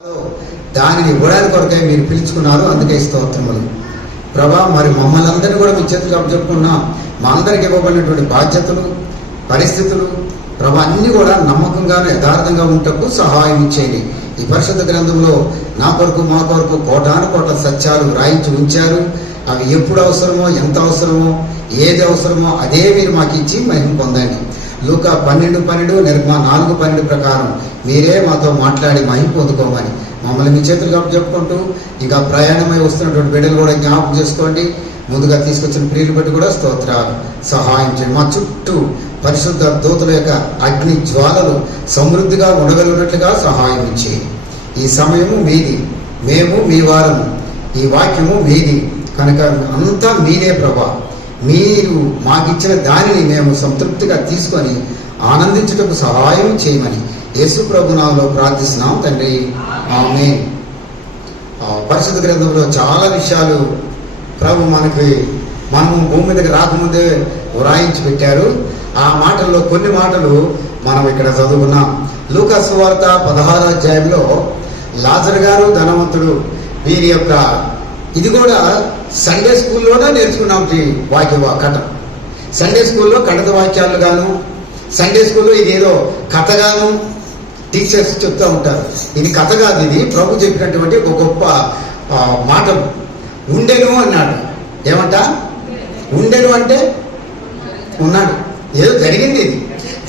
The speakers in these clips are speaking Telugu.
దానిని ఇవ్వడానికి కొరకై మీరు పిలుచుకున్నారు, అందుకే స్తోత్రములు ప్రభా. మరి మమ్మల్ని అందరినీ కూడా మీ చేతులకు అప్పచెప్పుకున్నాం. మా అందరికి ఇవ్వబడినటువంటి బాధ్యతలు, పరిస్థితులు ప్రభా అన్నీ కూడా నమ్మకంగాను యథార్థంగా ఉంటకు సహాయం ఇచ్చేయండి. ఈ పరిశుద్ధ గ్రంథంలో నా కొరకు మా కొరకు కోటాను కోట్ల సత్యాలు వ్రాయించి ఉంచారు. అవి ఎప్పుడు అవసరమో, ఎంత అవసరమో, ఏది అవసరమో అదే మీరు మాకు ఇచ్చి మహిమ పొందండి. లూకా 12:12, నిర్గమ 4:12 ప్రకారం మీరే మాతో మాట్లాడి మహిమ పొందుకోమని మమ్మల్ని మీ చేతులు చెప్పుకుంటూ ఇంకా ప్రయాణమై వస్తున్నటువంటి బిడ్డలు కూడా జ్ఞాపకం చేసుకోండి. ముందుగా తీసుకొచ్చిన ప్రియులు బట్టి కూడా స్తోత్రాలు, సహాయం చేయండి. మా చుట్టూ పరిశుద్ధ దూతల యొక్క అగ్ని జ్వాలలు సమృద్ధిగా ఉండగలిగినట్లుగా సహాయం ఇచ్చేయండి. ఈ సమయము మీది, మేము మీ వారము, ఈ వాక్యము మీది కనుక అంతా మీదే ప్రభా. మీరు మాకిచ్చిన దానిని మేము సంతృప్తిగా తీసుకొని ఆనందించుటకు సహాయం చేయమని యేసు ప్రభు నామములో ప్రార్థిస్తున్నాం తండ్రి, ఆమేన్. పరిశుద్ధ గ్రంథంలో చాలా విషయాలు ప్రభు మనము భూమి మీదకి రాకముందే వ్రాయించి పెట్టారు. ఆ మాటల్లో కొన్ని మాటలు మనం ఇక్కడ చదువుకున్నాం. లూకా సువార్త 16వ అధ్యాయంలో లాజరు గారు, ధనవంతుడు వీరి యొక్క ఇది కూడా సండే స్కూల్లోనే నేర్చుకున్నాం. కథ సండే స్కూల్లో కథ వాక్యాలు గాను, సండే స్కూల్లో ఇదేదో కథగాను టీచర్స్ చెప్తూ ఉంటారు. ఇది కథ కాదు, ఇది ప్రభు చెప్పినటువంటి ఒక గొప్ప మాటలు. ఉండెను అన్నాడు. ఏమంట? ఉండెను అంటే ఉన్నాడు, ఏదో జరిగింది. ఇది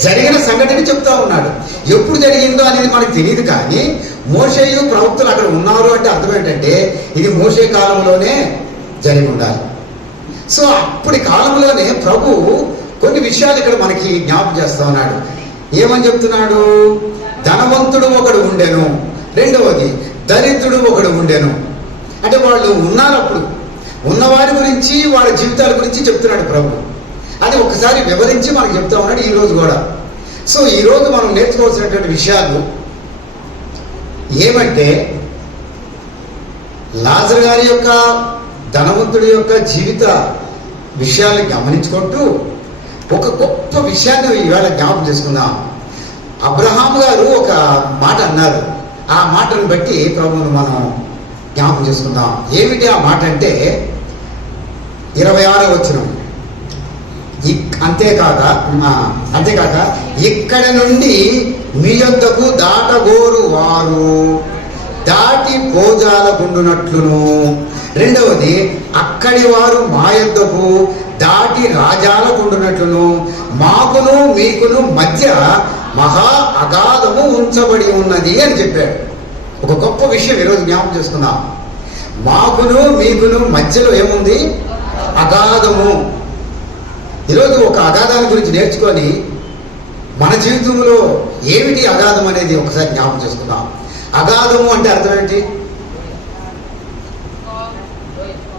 జరిగిన సంఘటన చెప్తా ఉన్నాడు. ఎప్పుడు జరిగిందో అనేది మనకు తెలియదు, కానీ మోషేయు ప్రవక్తలు అక్కడ ఉన్నారు అంటే అర్థం ఏంటంటే ఇది మోషే కాలంలోనే జరిగి ఉండాలి. సో అప్పటి కాలంలోనే ప్రభు కొన్ని విషయాలు ఇక్కడ మనకి జ్ఞాపకం చేస్తా ఉన్నాడు. ఏమని చెప్తున్నాడు? ధనవంతుడు ఒకడు ఉండెను, రెండవది దరిద్రుడు ఒకడు ఉండెను. అంటే వాళ్ళు ఉన్నారు, అప్పుడు ఉన్నవారి గురించి వాళ్ళ జీవితాల గురించి చెప్తున్నాడు ప్రభు. అది ఒకసారి వివరించి మనకు చెప్తా ఉన్నాడు ఈరోజు కూడా. సో ఈరోజు మనం నేర్చుకోవాల్సినటువంటి విషయాలు ఏమంటే, లాజరు గారి యొక్క, ధనవంతుడి యొక్క జీవిత విషయాన్ని గమనించుకుంటూ ఒక గొప్ప విషయాన్ని ఈవేళ జ్ఞాపకం చేసుకుందాం. అబ్రహాము గారు ఒక మాట అన్నారు. ఆ మాటను బట్టి ప్రభువును మనం జ్ఞాపకం చేసుకుందాం. ఏమిటి ఆ మాట అంటే 26వ వచనం. అంతేకాక ఇక్కడ నుండి మీ యొద్దకు దాటగోరు వారు దాటి భోజాలకుండునట్లును, రెండవది అక్కడి వారు మా యొద్దకు దాటి రాజాలకుండునట్లును మాకును మీకును మధ్య మహా అగాధము ఉంచబడి ఉన్నది అని చెప్పాడు. ఒక గొప్ప విషయం ఈరోజు జ్ఞాపకం చేసుకుందాం. మాకును మీకును మధ్యలో ఏముంది? అగాధము. ఈరోజు ఒక అగాధాల గురించి నేర్చుకొని మన జీవితంలో ఏమిటి అగాధం అనేది ఒకసారి జ్ఞాపకం చేసుకుందాం. అగాధము అంటే అర్థం ఏంటి?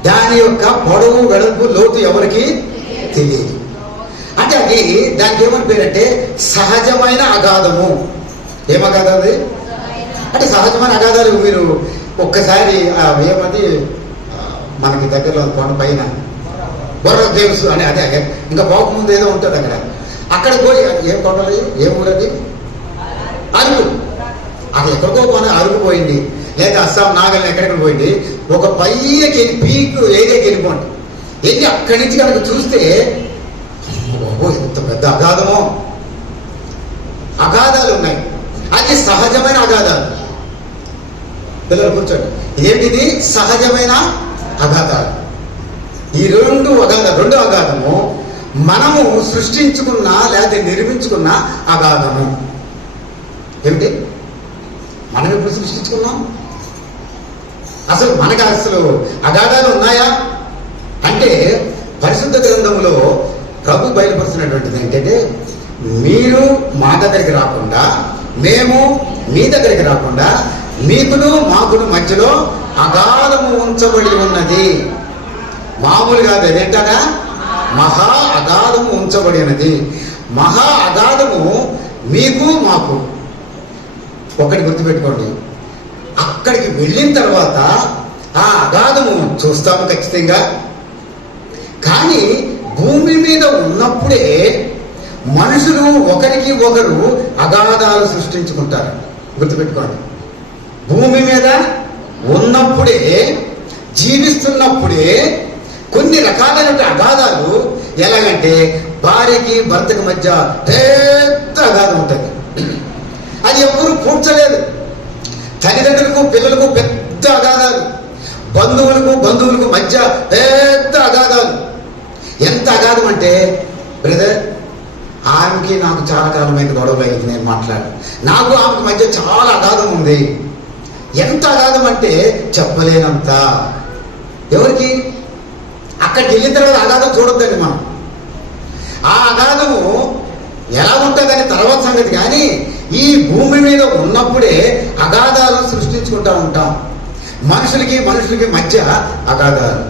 దాని యొక్క పొడవు, వెడల్పు, లోతు ఎవరికి తెలియదు. అంటే అది దానికి ఏమని పేరంటే సహజమైన అగాధము. ఏం అగాధం అది? అంటే సహజమైన అగాధాలు మీరు ఒక్కసారి ఏమది మనకి దగ్గరలో కొండ పైన బొర్ర దేవ్స్ అని, అదే ఇంకా పోకముందు ఏదో ఉంటుంది అక్కడ పోయి ఏం కొండలు, ఏం ఊరది? అరుగు. అది ఎక్కడికో పోనీ అరుగు పోయింది, లేదా అస్సాం, నాగల్ని ఎక్కడికి పోయింది, ఒక పైకి వెళ్ళి పీక్ ఏరియాకి వెళ్ళిపోండి. వెళ్ళి అక్కడి నుంచి కనుక చూస్తే ఎంత పెద్ద అగాధమో. అగాధాలు ఉన్నాయి, అది సహజమైన అగాధాలు. పిల్లలు కూర్చోండి. ఇదేంటిది? సహజమైన అగాధాలు. ఈ రెండు అగాధము మనము సృష్టించుకున్న లేదా నిర్మించుకున్న అగాధము. ఏమిటి? మనం ఎప్పుడు సృష్టించుకున్నాం? అసలు మనకు అగాధాలు ఉన్నాయా అంటే పరిశుద్ధ గ్రంథంలో ప్రభు బయలుపరుస్తున్నటువంటిది ఏంటంటే, మీరు మా దగ్గరికి రాకుండా, మేము మీ దగ్గరికి రాకుండా మీకును మాకును మధ్యలో అగాధము ఉంచబడి ఉన్నది. మామూలుగా అదేంటగా మహా అగాధము ఉంచబడి ఉన్నది. మహా అగాధము మీకు మాకు. ఒకటి గుర్తుపెట్టుకోండి, అక్కడికి వెళ్ళిన తర్వాత ఆ అగాధము చూస్తాము ఖచ్చితంగా. కానీ భూమి మీద ఉన్నప్పుడే మనుషులు ఒకరికి ఒకరు అగాధాలు సృష్టించుకుంటారు. గుర్తుపెట్టుకోండి. భూమి మీద ఉన్నప్పుడే, జీవిస్తున్నప్పుడే కొన్ని రకాలైన అగాధాలు, ఎలాగంటే భార్యకి భర్తకి మధ్య పెద్ద అగాధం ఉంటుంది. అది ఎవరు పూడ్చలేదు. తల్లిదండ్రులకు పిల్లలకు పెద్ద అగాధాలు, బంధువులకు మధ్య పెద్ద అగాధాలు. ఎంత అగాధం అంటే, బ్రదర్, ఆమెకి నాకు చాలా కాలమైన గొడవలు అయింది, నేను మాట్లాడు, నాకు ఆమెకి మధ్య చాలా అగాధం ఉంది. ఎంత అగాధం అంటే చెప్పలేనంత. ఎవరికి? అక్కడికి వెళ్ళిన తర్వాత అగాధం చూడొద్దండి మనం. ఆ అగాధము ఎలా ఉంటుందని తర్వాత సంగతి. కానీ ఈ భూమి మీద ఉన్నప్పుడే అగాధాలను సృష్టించుకుంటూ ఉంటాం. మనుషులకి మధ్య అగాధాలు,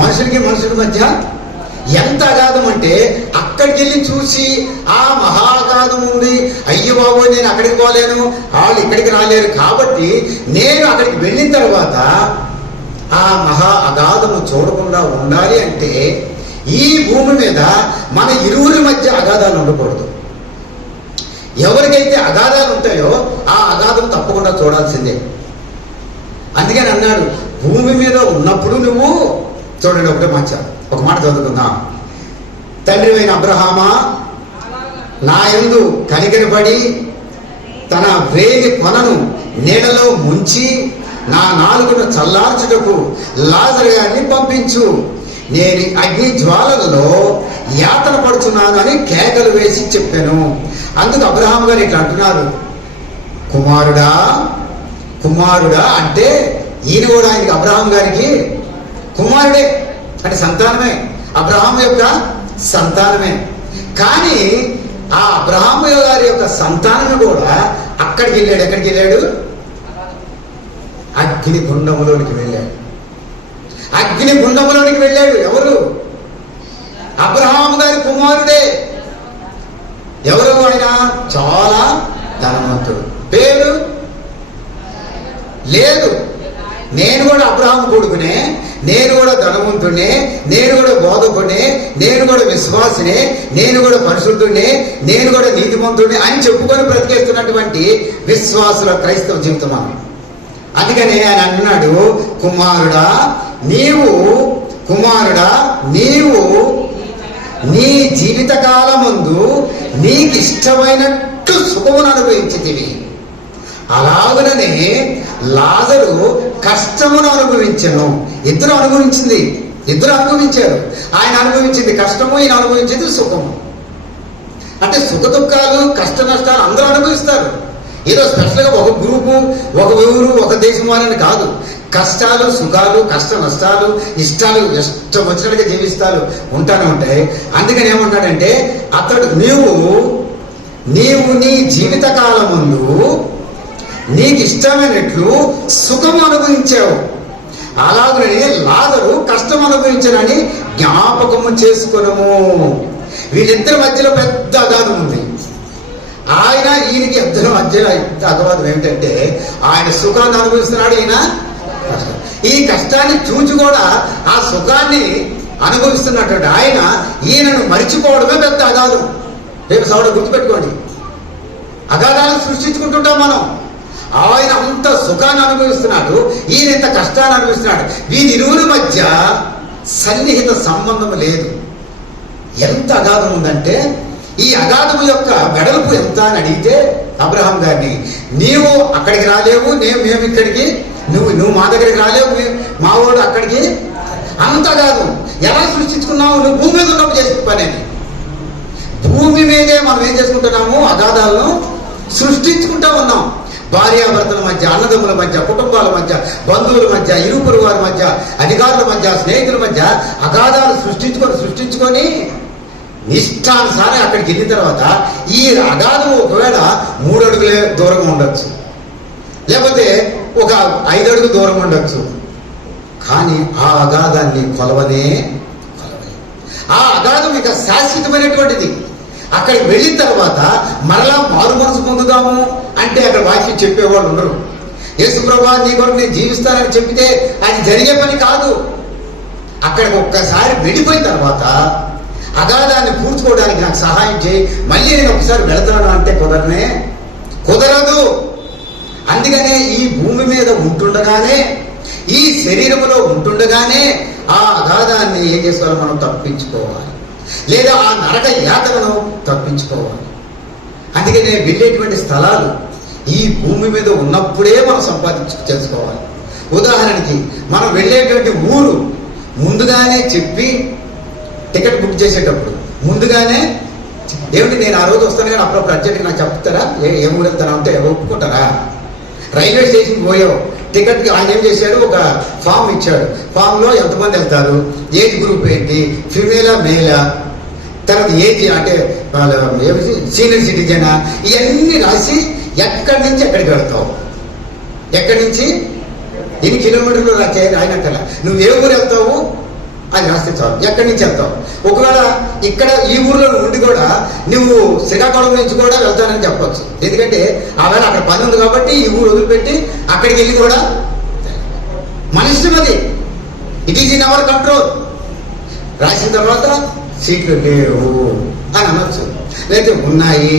మనుషులకి మధ్య ఎంత అగాధం అంటే, అక్కడికి వెళ్ళి చూసి ఆ మహాగాధం ఉంది, అయ్యో బాబు నేను అక్కడికి పోలేను, వాళ్ళు ఇక్కడికి రాలేరు, కాబట్టి నేను అక్కడికి వెళ్ళిన తర్వాత ఆ మహా అగాధము చూడకుండా ఉండాలి అంటే ఈ భూమి మీద మన ఇరువురి మధ్య అగాధాలు ఉండకూడదు. ఎవరికైతే అగాధాలు ఉంటాయో ఆ అగాధం తప్పకుండా చూడాల్సిందే. అందుకని అన్నాడు, భూమి మీద ఉన్నప్పుడు నువ్వు చూడండి. ఒక మాట చదువుకుందాం. తండ్రి అయిన అబ్రహామా, నా యందు కనికరపడి తన వేలి కొనను నీడలో ముంచి నా నాలుగును చల్లార్చుటకు లాజరు గారిని పంపించు, నేను అగ్ని జ్వాలలలో యాతన పడుచున్నాను అని కేకలు వేసి చెప్పాను. అందుకు అబ్రహాం గారు ఇట్లా అంటున్నారు, కుమారుడా అంటే ఈయన కూడా ఆయనకి అబ్రహాం గారికి కుమారుడే, అంటే సంతానమే, అబ్రహాం యొక్క సంతానమే. కానీ ఆ అబ్రహాం గారి యొక్క సంతానం కూడా అక్కడికి వెళ్ళాడు. ఎక్కడికి వెళ్ళాడు? అగ్నిగుండములోనికి వెళ్ళాడు. అగ్నిగుండములోనికి వెళ్ళాడు. ఎవరు? అబ్రహాం గారి కుమారుడే. ఎవరు ఆయన? చాలా ధనవంతుడు. పేరు లేదు. నేను కూడా అబ్రహాం కొడుకునే, నేను కూడా ధనవంతుడినే, నేను కూడా బోధకుడినే, నేను కూడా విశ్వాసినే, నేను కూడా పరిశుద్ధుడినే, నేను కూడా నీతిమంతుడిని అని చెప్పుకొని బ్రతికేస్తున్నటువంటి విశ్వాసుల క్రైస్తవ జీవితం అని. అందుకని ఆయన అన్నాడు, కుమారుడా నీవు నీ జీవితకాలమందు నీకు ఇష్టమైనట్టు సుఖమును అనుభవించితివి. అలాగనే లాజరు కష్టమును అనుభవించను. ఇద్దరు అనుభవించారు. ఆయన అనుభవించింది కష్టము, ఈయన అనుభవించింది సుఖము. అంటే సుఖ దుఃఖాలు, కష్ట నష్టాలు అందరూ అనుభవిస్తారు. ఏదో స్పెషల్గా ఒక గ్రూపు, ఒక ఊరు, ఒక దేశం వారని కాదు. కష్టాలు, సుఖాలు, కష్ట నష్టాలు, ఇష్టాలు ఇష్టం వచ్చినట్టుగా జీవిస్తాలు ఉంటానే ఉంటాయి. అందుకని ఏమన్నాడంటే, అతడు నీవు నీ జీవితకాలముందు నీకు ఇష్టమైనట్లు సుఖము అనుభవించావు, అలాగనే లాజరు కష్టం అనుభవించనని జ్ఞాపకము చేసుకునము. వీళ్ళిద్దరి మధ్యలో పెద్ద అగాధం ఉంది. ఈయనకి ఇద్దరి మధ్యలో అగాధం ఏమిటంటే, ఆయన సుఖాన్ని అనుభవిస్తున్నాడు, ఈయన ఈ కష్టాన్ని చూచి కూడా ఆ సుఖాన్ని అనుభవిస్తున్నటువంటి ఈయనను మరిచిపోవడమే పెద్ద అగాధం. రేపు సౌడ గుర్తుపెట్టుకోండి, అగాధాలను సృష్టించుకుంటుంటాం మనం. ఆయన అంత సుఖాన్ని అనుభవిస్తున్నాడు, ఈయన ఇంత కష్టాన్ని అనుభవిస్తున్నాడు. వీరిరువురి మధ్య సన్నిహిత సంబంధం లేదు. ఎంత అగాధం ఉందంటే, ఈ అగాధము యొక్క వెడల్పు ఎంత అని అడిగితే అబ్రహాం గారిని, నీవు అక్కడికి రాలేవు, మేము ఇక్కడికి, నువ్వు మా దగ్గరికి రాలేవు, మా వాడు అక్కడికి. అంత అగాధం ఎలా సృష్టించుకున్నావు? నువ్వు భూమి మీద ఉన్నప్పుడు చేసే పని అని. భూమి మీదే మనం ఏం చేసుకుంటున్నాము? అగాధాలను సృష్టించుకుంటా ఉన్నాం. భార్యాభర్తల మధ్య, అన్నదమ్ముల మధ్య, కుటుంబాల మధ్య, బంధువుల మధ్య, ఇరుపురు వారి మధ్య, అధికారుల మధ్య, స్నేహితుల మధ్య అగాధాలు సృష్టించుకొని ఇష్టానుసారం అక్కడికి వెళ్ళిన తర్వాత ఈ అగాధం ఒకవేళ 3 అడుగులే దూరంగా ఉండొచ్చు, లేకపోతే ఒక 5 అడుగులు దూరం ఉండొచ్చు. కానీ ఆ అగాధాన్ని కొలవనే. ఆ అగాధం ఇక శాశ్వతమైనటువంటిది. అక్కడికి వెళ్ళిన తర్వాత మరలా మారు మనసు పొందుదాము అంటే అక్కడ వాక్యం చెప్పేవాళ్ళు ఉండరు. యేసు ప్రభువా నీ కొరకు నేను జీవిస్తానని చెప్పితే అది జరిగే పని కాదు. అక్కడికి ఒక్కసారి వెళ్ళిపోయిన తర్వాత అగాధాన్ని పూడ్చుకోవడానికి నాకు సహాయం చేయి, మళ్ళీ నేను ఒకసారి వెళతాను అంటే కుదరదు. అందుకనే ఈ భూమి మీద ఉంటుండగానే, ఈ శరీరంలో ఉంటుండగానే ఆ అగాధాన్ని ఏం చేసుకోవాలి? మనం తప్పించుకోవాలి, లేదా ఆ నరక యాతనను తప్పించుకోవాలి. అందుకనే వెళ్ళేటువంటి స్థలాలు ఈ భూమి మీద ఉన్నప్పుడే మనం చేసుకోవాలి. ఉదాహరణకి మనం వెళ్ళేటువంటి ఊరు ముందుగానే చెప్పి టికెట్ బుక్ చేసేటప్పుడు ముందుగానే ఏమిటి నేను ఆ రోజు వస్తాను కానీ అప్పుడప్పుడు అర్జెంట్గా నాకు చెప్తారా ఏ ఊరు వెళ్తారా అంటే ఒప్పుకుంటారా? రైల్వే స్టేషన్కి పోయావు, టికెట్కి ఆయన ఏం చేశాడు? ఒక ఫామ్ ఇచ్చాడు. ఫామ్లో ఎంతమంది వెళ్తారు, ఏజ్ గ్రూప్ ఏంటి, ఫిమేలా మేలా, తర్వాత ఏజ్ అంటే సీనియర్ సిటిజనా, ఇవన్నీ రాసి ఎక్కడి నుంచి ఎక్కడికి వెళ్తావు, ఎక్కడి నుంచి ఎన్ని కిలోమీటర్లు రాయనక్కల, నువ్వు ఏ ఊరు వెళ్తావు అది రాస్తే చాలు. ఎక్కడి నుంచి వెళ్తావు? ఒకవేళ ఇక్కడ ఈ ఊరిలో ఉండి కూడా నువ్వు శ్రీకాకుళం నుంచి కూడా వెళ్తానని చెప్పచ్చు. ఎందుకంటే ఆవేళ అక్కడ పని ఉంది కాబట్టి ఈ ఊరు వదిలిపెట్టి అక్కడికి వెళ్ళి కూడా మన ఇష్టం, అది it is in our control. రాసిన తర్వాత సీట్లు లేవు అని అనొచ్చు, లేకపోతే ఉన్నాయి,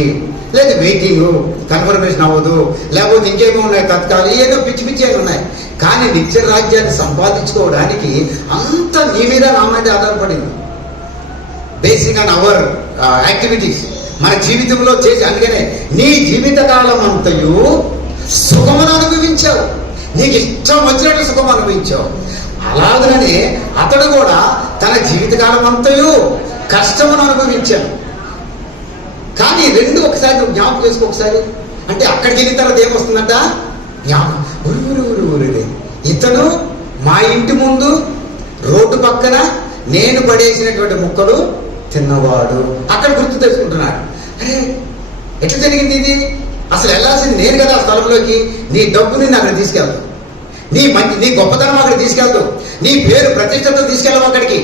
లేదా వెయిటింగ్ కన్ఫర్మేషన్ అవ్వదు, లేకపోతే ఇంకేమో ఉన్నాయి తత్కాలు, ఏదో పిచ్చి పిచ్చి అని ఉన్నాయి. కానీ నిత్య రాజ్యాన్ని సంపాదించుకోవడానికి అంత నీ మీద నా మీద ఆధారపడింది. బేసిక్ ఆన్ అవర్ యాక్టివిటీస్ మన జీవితంలో చేసి, అందుకనే నీ జీవితకాలం అంతయు సుఖమును అనుభవించావు, నీకు ఇష్టం వచ్చినట్టు సుఖం అనుభవించావు. అలాగనే అతడు కూడా తన జీవితకాలం అంతయు కష్టమును అనుభవించాడు. కానీ రెండు ఒకసారి నువ్వు జ్ఞాపకం చేసుకో. ఒకసారి అంటే అక్కడికి వెళ్ళిన తర్వాత ఏమొస్తుందంట? జ్ఞాపకం. ఊరు ఇతను మా ఇంటి ముందు రోడ్డు పక్కన నేను పడేసినటువంటి ముక్కలు తిన్నవాడు. అక్కడ గుర్తు తెచ్చుకుంటున్నాడు. అరే ఎట్లా జరిగింది ఇది? అసలు వెళ్ళాల్సింది నేను కదా ఆ స్థలంలోకి. నీ డబ్బుని అక్కడ తీసుకెళ్తావు, నీ గొప్పతనం అక్కడ తీసుకెళ్తావు, నీ పేరు ప్రతిష్టతో తీసుకెళ్ళవు అక్కడికి.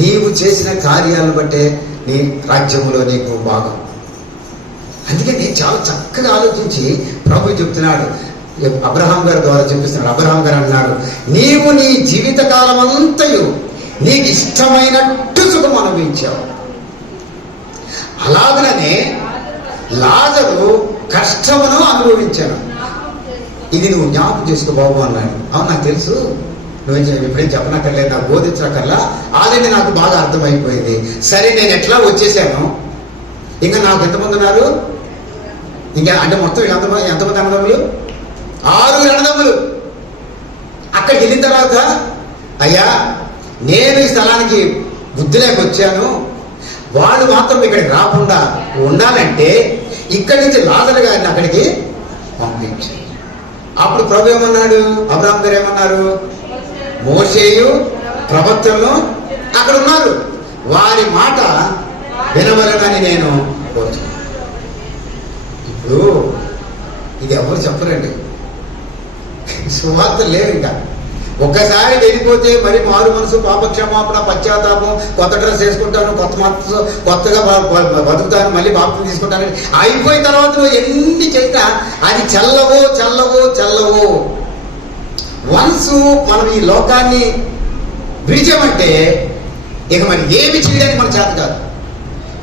నీవు చేసిన కార్యాలను బట్టే నీ రాజ్యములో నీకు భాగం. అందుకే నేను చాలా చక్కగా ఆలోచించి ప్రభు చెప్తున్నాడు, అబ్రహాం గారి ద్వారా చెప్పిస్తున్నాడు. అబ్రహాం గారు అన్నాడు, నీవు నీ జీవితకాలం అంతయు నీకు ఇష్టమైనట్టు సుఖం అనుభవించావు. అలాగనే లాజరు కష్టమును అనుభవించాను. ఇది నువ్వు జ్ఞాపకం చేసుకో బాబు అన్నాడు. అవును నాకు తెలుసు, నువ్వేం ఎప్పుడేం చెప్పనక్కర్లేదు, నాకు బోధించక్కర్లా, ఆల్రెడీ నాకు బాగా అర్థమైపోయింది. సరే నేను ఎట్లా వచ్చేసాను, ఇంకా నాకు ఎంతమంది ఉన్నారు? ఇంకా అంటే మొత్తం ఎంతమంది అన్నదమ్ములు? 6 అన్నదమ్ములు. అక్కడికి వెళ్ళిన తర్వాత అయ్యా నేను ఈ స్థలానికి బుద్ధి లేక వచ్చాను, వాళ్ళు మాత్రం ఇక్కడికి రాకుండా ఉండాలంటే ఇక్కడి నుంచి లాజరు గారిని అక్కడికి పంపించు. అప్పుడు ప్రభు ఏమన్నాడు? అబ్రహాం గారు ఏమన్నారు? మోషేయు ప్రవక్తలను అక్కడ ఉన్నారు, వారి మాట వినవలనని నేను కోరుతున్నాను. ఇప్పుడు ఇది ఎవరు చెప్పరండి, సువార్త లేవు. ఇంకా ఒక్కసారి వెళ్ళిపోతే మరి మారు మనసు, పాపక్షమాపణ, పశ్చాత్తాపం, కొత్త డ్రెస్ వేసుకుంటాను, కొత్తగా బతుకుతాను, మళ్ళీ బాప్తిసం తీసుకుంటాను అయిపోయిన తర్వాత నువ్వు ఎన్ని చేసినా అది చల్లవు. వన్స్ మనం ఈ లోకాన్ని విడిచామంటే ఇక మరి ఏమి చేయడానికి మన చేత కాదు.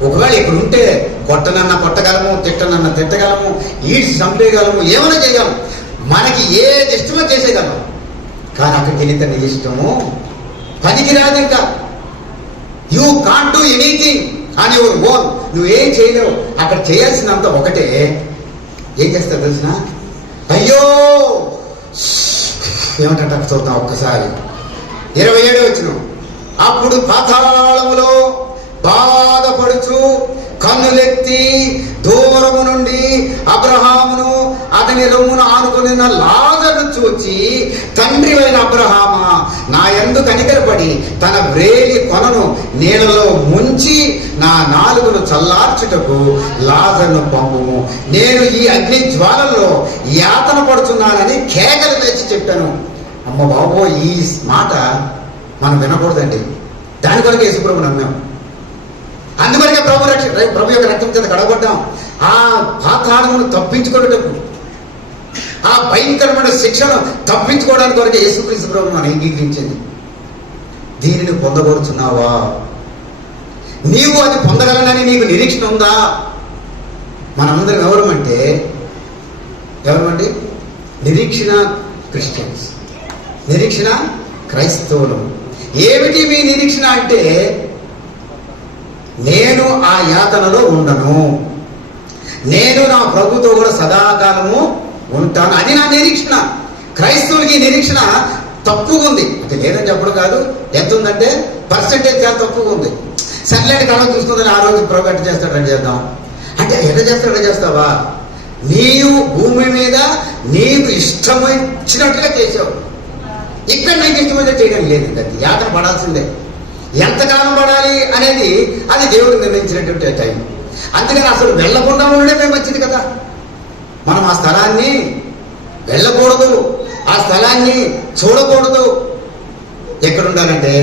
ఒకవేళ ఇక్కడ ఉంటే కొట్టనన్నా కొట్టగలము, తిట్టనన్నా తిట్టగలము, ఈడ్చి చంపేయగలము, ఏమైనా చేయగలము, మనకి ఏది ఇష్టమో చేసేయగలము. కానీ అక్కడికి వెళితే నీ ఇష్టము పనికి రాదు. ఇంకా you can't do anything on your own. నువ్వేం చేయలేవు. అక్కడ చేయాల్సినంత ఒకటే. ఏం చేస్తావు తెలిసిన? అయ్యో ఏమంటే చూద్దాం ఒక్కసారి 27 వచ్చిన. అప్పుడు పాతాళములో బాధపడుచు కన్నులెత్తి దూరము నుండి అబ్రహామును అతని రొమ్మును ఆనుకుని లాజరును చూచి, తండ్రి అయిన అబ్రహామా, నా యందు కనికరపడి తన వ్రేలి కొనను నీళ్ళలో ముంచి నా నాలుగును చల్లార్చుటకు లాజరును పంపుము, నేను ఈ అగ్ని జ్వాలలో యాతన పడుతున్నానని కేకలు తెచ్చి చెప్పాను. అమ్మ బాబో, ఈ మాట మనం వినకూడదండి. దాని కొరకు యేసుప్రభు నమ్మాం, అందువరకే ప్రభు యొక్క రక్తం చేత కడగొట్టాం. ఆ పాతాళమును తప్పించుకునేటప్పుడు, ఆ భయంకరమైన శిక్షను తప్పించుకోవడానికి వరకే యేసుక్రీస్తు ప్రభు మనం అంగీకరించింది. దీనిని పొందగోరుచున్నావా? నీవు అది పొందగలనని నీకు నిరీక్షణ ఉందా? మనందరం ఎవరమండి? నిరీక్షణ క్రిస్టియన్స్, నిరీక్షణ క్రైస్తవులు. ఏమిటి మీ నిరీక్షణ అంటే, నేను ఆ యాతనలో ఉండను, నేను నా ప్రభుతో కూడా సదాకాలము ఉంటాను, అది నా నిరీక్షణ. క్రైస్తవులకి నిరీక్షణ తక్కువగా ఉంది. అంటే లేదని చెప్పడం కాదు, ఎంత ఉందంటే పర్సెంటేజ్ చాలా తక్కువగా ఉంది. సర్లేని కాలం చూసుకుందని ఆ రోజు ప్రభు ఎట్ట చేస్తాడు, రెడీ చేద్దాం అంటే ఎట్ట చేస్తాడు, రెడీ చేస్తావా? నీవు భూమి మీద నీకు ఇష్టమొచ్చినట్టుగా చేసావు. ఇక్కడ నీకు ఇష్టమైతే చేయడం లేదు, అది యాత్ర పడాల్సిందే. ఎంతకాలం పడాలి అనేది అది దేవుడు నిర్ణయించినటువంటి టైం. అందుకని అసలు వెళ్ళకుండా ఉండడమే మంచిది కదా. మనం ఆ స్థలాన్ని వెళ్ళకూడదు, ఆ స్థలాన్ని చూడకూడదు. ఎక్కడ ఉండాలంటే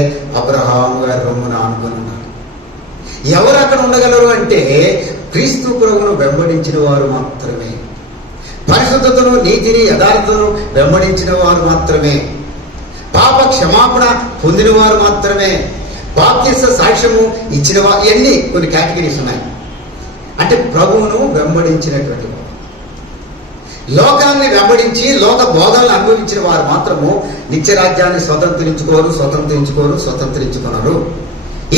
అబ్రహాం గారి రొమ్మున ఆనుకొని ఉండాలి. ఎవరు అక్కడ ఉండగలరు అంటే క్రీస్తు ప్రభువును వెంబడించిన వారు మాత్రమే, పరిశుద్ధతను, నీతిని, యథార్థతను వెంబడించిన వారు మాత్రమే, పాప క్షమాపణ పొందిన వారు మాత్రమే, బాప్తిస్మ సాక్ష్యము ఇచ్చిన వారు. ఇవన్నీ కొన్ని కేటగిరీస్ ఉన్నాయి. అంటే ప్రభువును వెంబడించినటువంటి వారు, లోకాన్ని వెంబడించి లోక భోగాలను అనుభవించిన వారు మాత్రము నిత్యరాజ్యాన్ని స్వతంత్రించుకోరు.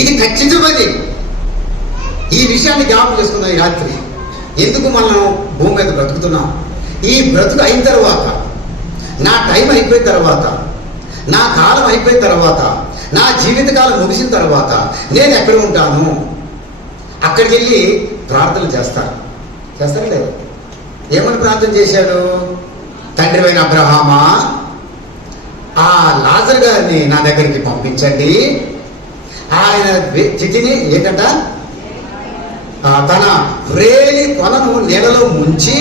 ఇది ఖచ్చితమైనది. ఈ విషయాన్ని జ్ఞాపకం చేసుకున్నాం ఈ రాత్రి. ఎందుకు మనం భూమి మీద బ్రతుకుతున్నాం? ఈ బ్రతుకు అయిన తర్వాత, నా టైం అయిపోయిన తర్వాత, నా కాలం అయిపోయిన తర్వాత, నా జీవితకాలం ముగిసిన తర్వాత నేను ఎక్కడ ఉంటాను? అక్కడికి వెళ్ళి ప్రార్థనలు చేస్తారా లేదు? ఏమని ప్రార్థన చేశాడు? తండ్రి అయిన అబ్రహామా, ఆ లాజరు గారిని నా దగ్గరికి పంపించండి. ఆయన స్థితిని ఏంటంట, తన వ్రేలి కొనను నీడలో ముంచి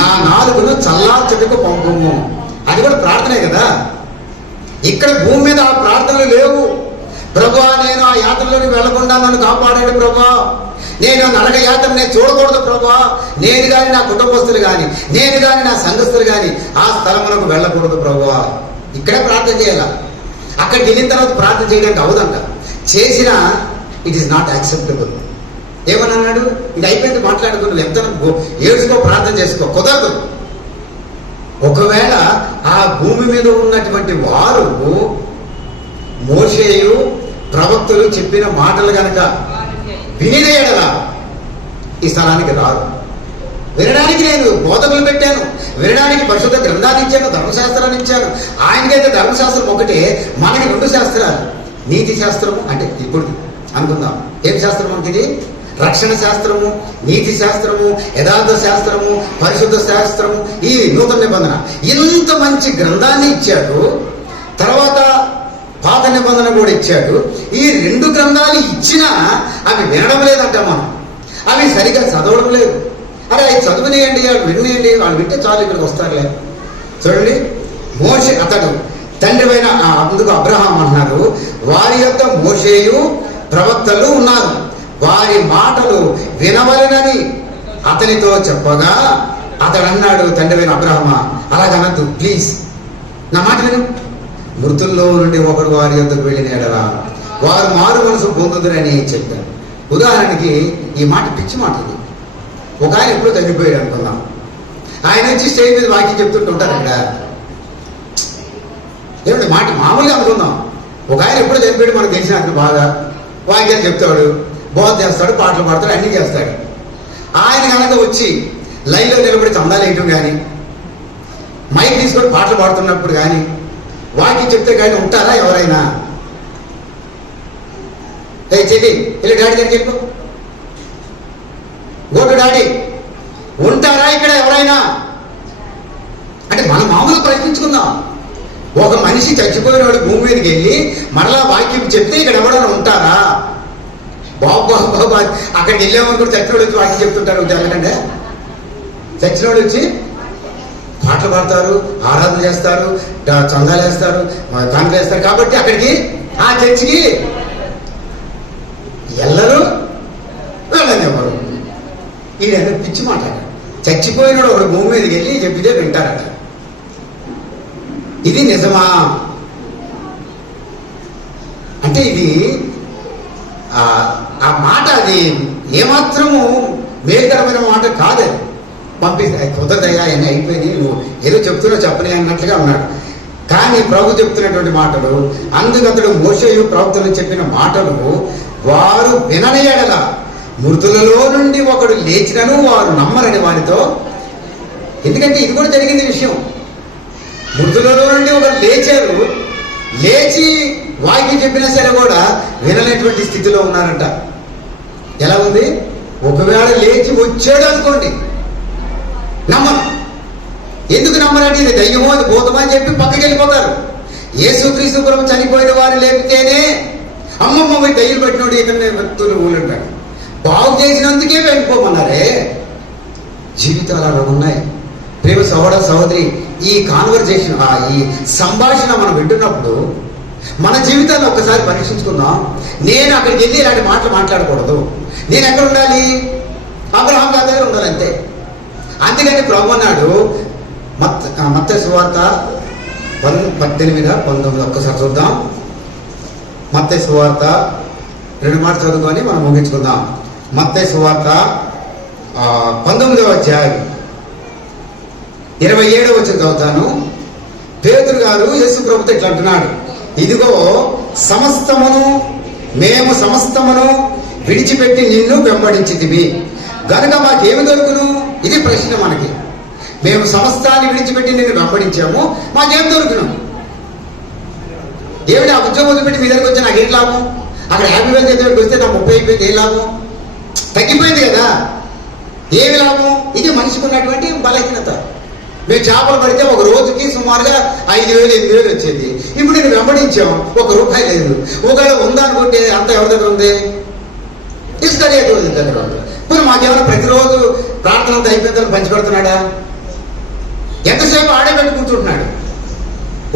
నా నాలుగును చల్లార్చుటకు పంపము. అది కూడా ప్రార్థనే కదా. ఇక్కడ భూమి మీద ఆ ప్రార్థనలు లేవు. ప్రభువా, నేను ఆ యాత్రలోకి వెళ్లకుండా నన్ను కాపాడాడు ప్రభువా, నేను నరక యాత్రని చూడకూడదు ప్రభువా, నేను కానీ నా కుటుంబస్తులు కానీ, నేను కానీ నా సంఘస్థులు కానీ ఆ స్థలమునకు వెళ్ళకూడదు ప్రభువా. ఇక్కడే ప్రార్థన చేయాల. అక్కడికి వెళ్ళిన తర్వాత ప్రార్థన చేయడానికి అవదంట. చేసినా ఇట్ ఈస్ నాట్ యాక్సెప్టబుల్. ఏమని అన్నాడు? ఇది అయిపోయింది, మాట్లాడుకో, నువ్వు ఎంత ఏడ్చుకో, ప్రార్థన చేసుకో, కుదరదు. ఒకవేళ ఆ భూమి మీద ఉన్నటువంటి వారు మోషేయు ప్రవక్తలు చెప్పిన మాటలు గనక వినిదేయడలా ఈ స్థలానికి రారు. వినడానికి నేను బోధకులు పెట్టాను, వినడానికి పరిశుద్ధ గ్రంథాన్ని ఇచ్చాను, ధర్మశాస్త్రాన్ని ఇచ్చాను. ఆయనకైతే ధర్మశాస్త్రం ఒకటే, మనకి 2 శాస్త్రాలు. నీతి శాస్త్రము అంటే ఇప్పుడు అనుకుందాం, ఏం శాస్త్రం మనకి? రక్షణ శాస్త్రము, నీతి శాస్త్రము, యథార్థ శాస్త్రము, పరిశుద్ధ శాస్త్రము, ఈ నూతన నిబంధన. ఇంత మంచి గ్రంథాన్ని ఇచ్చాడు. తర్వాత పాత నిబంధన కూడా ఇచ్చాడు. ఈ 2 గ్రంథాలు ఇచ్చినా అవి వినడం లేదంట. మనం అవి సరిగా చదవడం లేదు. అరే అవి చదువునేయండి, వాళ్ళు వినేయండి, వాళ్ళు వింటే చాలు, ఇక్కడికి వస్తారులే. చూడండి, మోషే అతడు తండ్రి అయిన అందుకు అబ్రహాం అన్నారు, వారి యొక్క మోషేయు ప్రవక్తలు ఉన్నారు, వారి మాటలు వినవలెనని అతనితో చెప్పగా అతడు అన్నాడు, తండ్రి అయిన అబ్రహామా, అలాగనద్దు, ప్లీజ్ నా మాట విను. మృతుల్లో నుండి ఒకడు వారి యొద్దకు వెళ్ళిన ఎడల వారు మారు మనసు పొందుదురని చెప్పారు. ఉదాహరణకి ఈ మాట పిచ్చి మాట ఇది. ఒక ఆయన ఎప్పుడో చనిపోయాడు అనుకుందాం, ఆయన వచ్చి స్టేజ్ మీద వాక్యం చెప్తుంటుంటారు. అక్కడ ఏమిటి మాట మామూలుగా అనుకుందాం. ఒక ఆయన ఎప్పుడో చనిపోయాడు, మనకు తెలిసిన అతను బాగా వాక్యాలు చెప్తాడు, బోధ చేస్తాడు, పాటలు పాడతాడు, అన్నీ చేస్తాడు. ఆయన కనుక వచ్చి లైన్లో నిలబడి చందాలు వేయటం కానీ, మైక్ తీసుకొని పాటలు పాడుతున్నప్పుడు కానీ, వాక్యం చెప్తే కానీ ఉంటారా ఎవరైనా? చెల్లి వెళ్ళి డాడీ దగ్గరికి వెళ్ళిపో, గోటు డాడీ, ఉంటారా ఇక్కడ ఎవరైనా? అంటే మనం మామూలు ప్రశ్నించుకుందాం. ఒక మనిషి చచ్చిపోయినవాడు భూమి మీదకి వెళ్ళి మరలా వాక్యం చెప్తే ఇక్కడ ఎవరైనా ఉంటారా? బాబా బాబా, అక్కడికి వెళ్ళామని కూడా చచ్చినోడు వచ్చి వాక్యం చెప్తుంటారు. జరగకండి, చచ్చినోడు వచ్చి పాటలు పాడతారు, ఆరాధన చేస్తారు, చందాలు వేస్తారు, కానుకలు వేస్తారు. కాబట్టి అక్కడికి ఆ చర్చికి ఎల్లరు వెళ్ళనివ్వరు. ఈయన పిచ్చి మాట. చచ్చిపోయినాడు ఒక భూమి మీదకి వెళ్ళి చెప్పితే వింటారట. ఇది నిజమా? అంటే ఇది ఆ మాట అది ఏమాత్రము మేలుకరమైన మాట కాదు. పంపిస్తే కుదరదయ్యా అని అయిపోయింది, నువ్వు ఏదో చెప్తున్నావు చెప్పని అన్నట్లుగా ఉన్నాడు. కానీ ప్రభు చెప్తున్నటువంటి మాటలు, అందుకు అతడు మోషేయు ప్రవక్తలు చెప్పిన మాటలు వారు వినని ఎడల మృతులలో నుండి ఒకడు లేచినను వారు నమ్మరని వారితో. ఎందుకంటే ఇది కూడా జరిగింది విషయం. మృతులలో నుండి ఒకడు లేచారు, లేచి వాక్యం చెప్పినా సరే కూడా వినలేటువంటి స్థితిలో ఉన్నారంట. ఎలా ఉంది? ఒకవేళ లేచి వచ్చాడు అనుకోండి, నమ్మరు. ఎందుకు నమ్మరంటే ఇది దయ్యమో ఇది భూతమో అని చెప్పి పక్కకి వెళ్ళిపోతారు. యేసుక్రీస్తు ప్రభువు చనిపోయిన వారు లేపితేనే అమ్మమ్మ పోయి దయ్యం పెట్టినోడు ఇతనే వ్యక్తులు ఊళ్ళుంటాడు. బాగు చేసినందుకే వెళ్ళిపోమన్నారే. జీవితాలు అలా ఉన్నాయి. ప్రేమ సహోదర సహోదరి, ఈ కాన్వర్జేషన్, ఈ సంభాషణ మనం వింటున్నప్పుడు మన జీవితాన్ని ఒక్కసారి పరీక్షించుకుందాం. నేను అక్కడికి వెళ్ళి ఇలాంటి మాటలు మాట్లాడకూడదు. నేను ఎక్కడ ఉండాలి? అబ్రహాం గారి దగ్గర ఉండాలంతే. అందుకని ప్రభు అన్నాడు, మత్తయి సువార్త 18:19 ఒక్కసారి చూద్దాం. మత్తయి సువార్త 2 మాట చదువుకొని మనం ముగించుకుందాం. మత్తయి సువార్త 19వ అధ్యాయం 27వ వచనం చదువుతాను. పేతురు గారు యేసు ప్రభుతో ఇట్లా అంటున్నాడు, ఇదిగో మేము సమస్తమును విడిచిపెట్టి నిన్ను వెంబడించితివి గనుక మాకేమి దొరుకును? ఇది ప్రశ్న మనకి. మేము సమస్తాన్ని విడిచిపెట్టి నిన్ను వెంబడించాము, మాకేం దొరుకును? ఏమిటి? ఆ ఉద్యోగం వదిలిపెట్టి మీ దగ్గరికి వచ్చి నాకేం లాభం? అక్కడ 50,000 దగ్గరికి వస్తే నా 30 అయిపోయింది, ఏం లాభం? తగ్గిపోయింది కదా, ఏమి లాభం? ఇది మనిషికి ఉన్నటువంటి బలహీనత. మేము చేపలు పడితే ఒక రోజుకి సుమారుగా 5,000, 8,000 వచ్చేది. ఇప్పుడు నేను వెంబడించాం, ₹1 లేదు. ఒకవేళ ఉందనుకుంటే అంత ఎవరి దగ్గర ఉంది? ఇస్తాడే దగ్గర ఉంది. ఇప్పుడు మాకేమైనా ప్రతిరోజు ప్రార్థన అంతా అయిపోయిందని పంచిపెడుతున్నాడా? ఎంతసేపు ఆడే పెట్టుకుంటున్నాడు.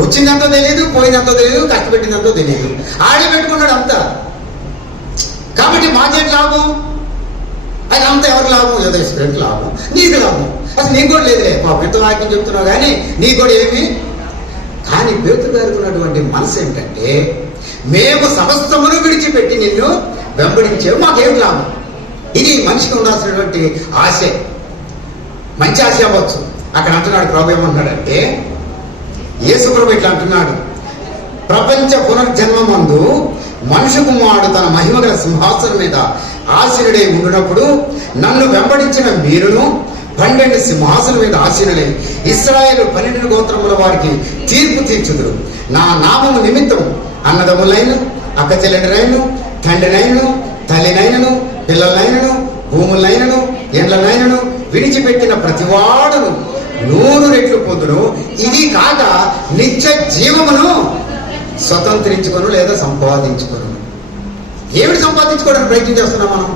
వచ్చిందంతో తెలియదు, పోయిందంతో తెలియదు, కష్టపెట్టిందంతో తెలియదు, ఆడే పెట్టుకున్నాడు అంతా. కాబట్టి మాకేం లాభం? అది అంత ఎవరికి లాభం? యోగేశ్వరుడికి లాభం, నీకు లాభం. అసలు నీకు కూడా లేదులే, మా పెద్ద వాక్యం చెప్తున్నావు కానీ నీకు కూడా ఏమి. కానీ పేతురు గారికి ఉన్నటువంటి మనసు ఏంటంటే, మేము సమస్తమును విడిచిపెట్టి నిన్ను వెంబడించాము, మాకేం లాభం? ఇది మనిషికి ఉండాల్సినటువంటి ఆశ. మంచి ఆశ అవ్వచ్చు. అక్కడ అంటున్నాడు ప్రభు, ఏమంటున్నాడంటే, యేసు ప్రభు ఇట్లా అంటున్నాడు, ప్రపంచ పునర్జన్మమందు మనుష్య కుమారుడు తన మహిమగల సింహాసనం మీద ఆసీనుడై ఉండినప్పుడు నన్ను వెంబడించిన మీరును 12 సింహాసనం మీద ఆసీనులై ఇశ్రాయేలు 12 గోత్రముల వారికి తీర్పు తీర్చుదురు. నా నామము నిమిత్తం అన్నదమ్ములైన, అక్క చెల్లెండ్రైను, తండ్రినైనను, తల్లినైనను, పిల్లలైనను, భూములైనను, ఎండ్లనైనను విడిచిపెట్టిన ప్రతివాడును 100 రెట్లు పొందును. ఇది కాక నిత్య జీవమును స్వతంత్రించుకొను లేదా సంపాదించుకొను. ఏమిటి సంపాదించుకోవడానికి ప్రయత్నం చేస్తున్నాం మనం?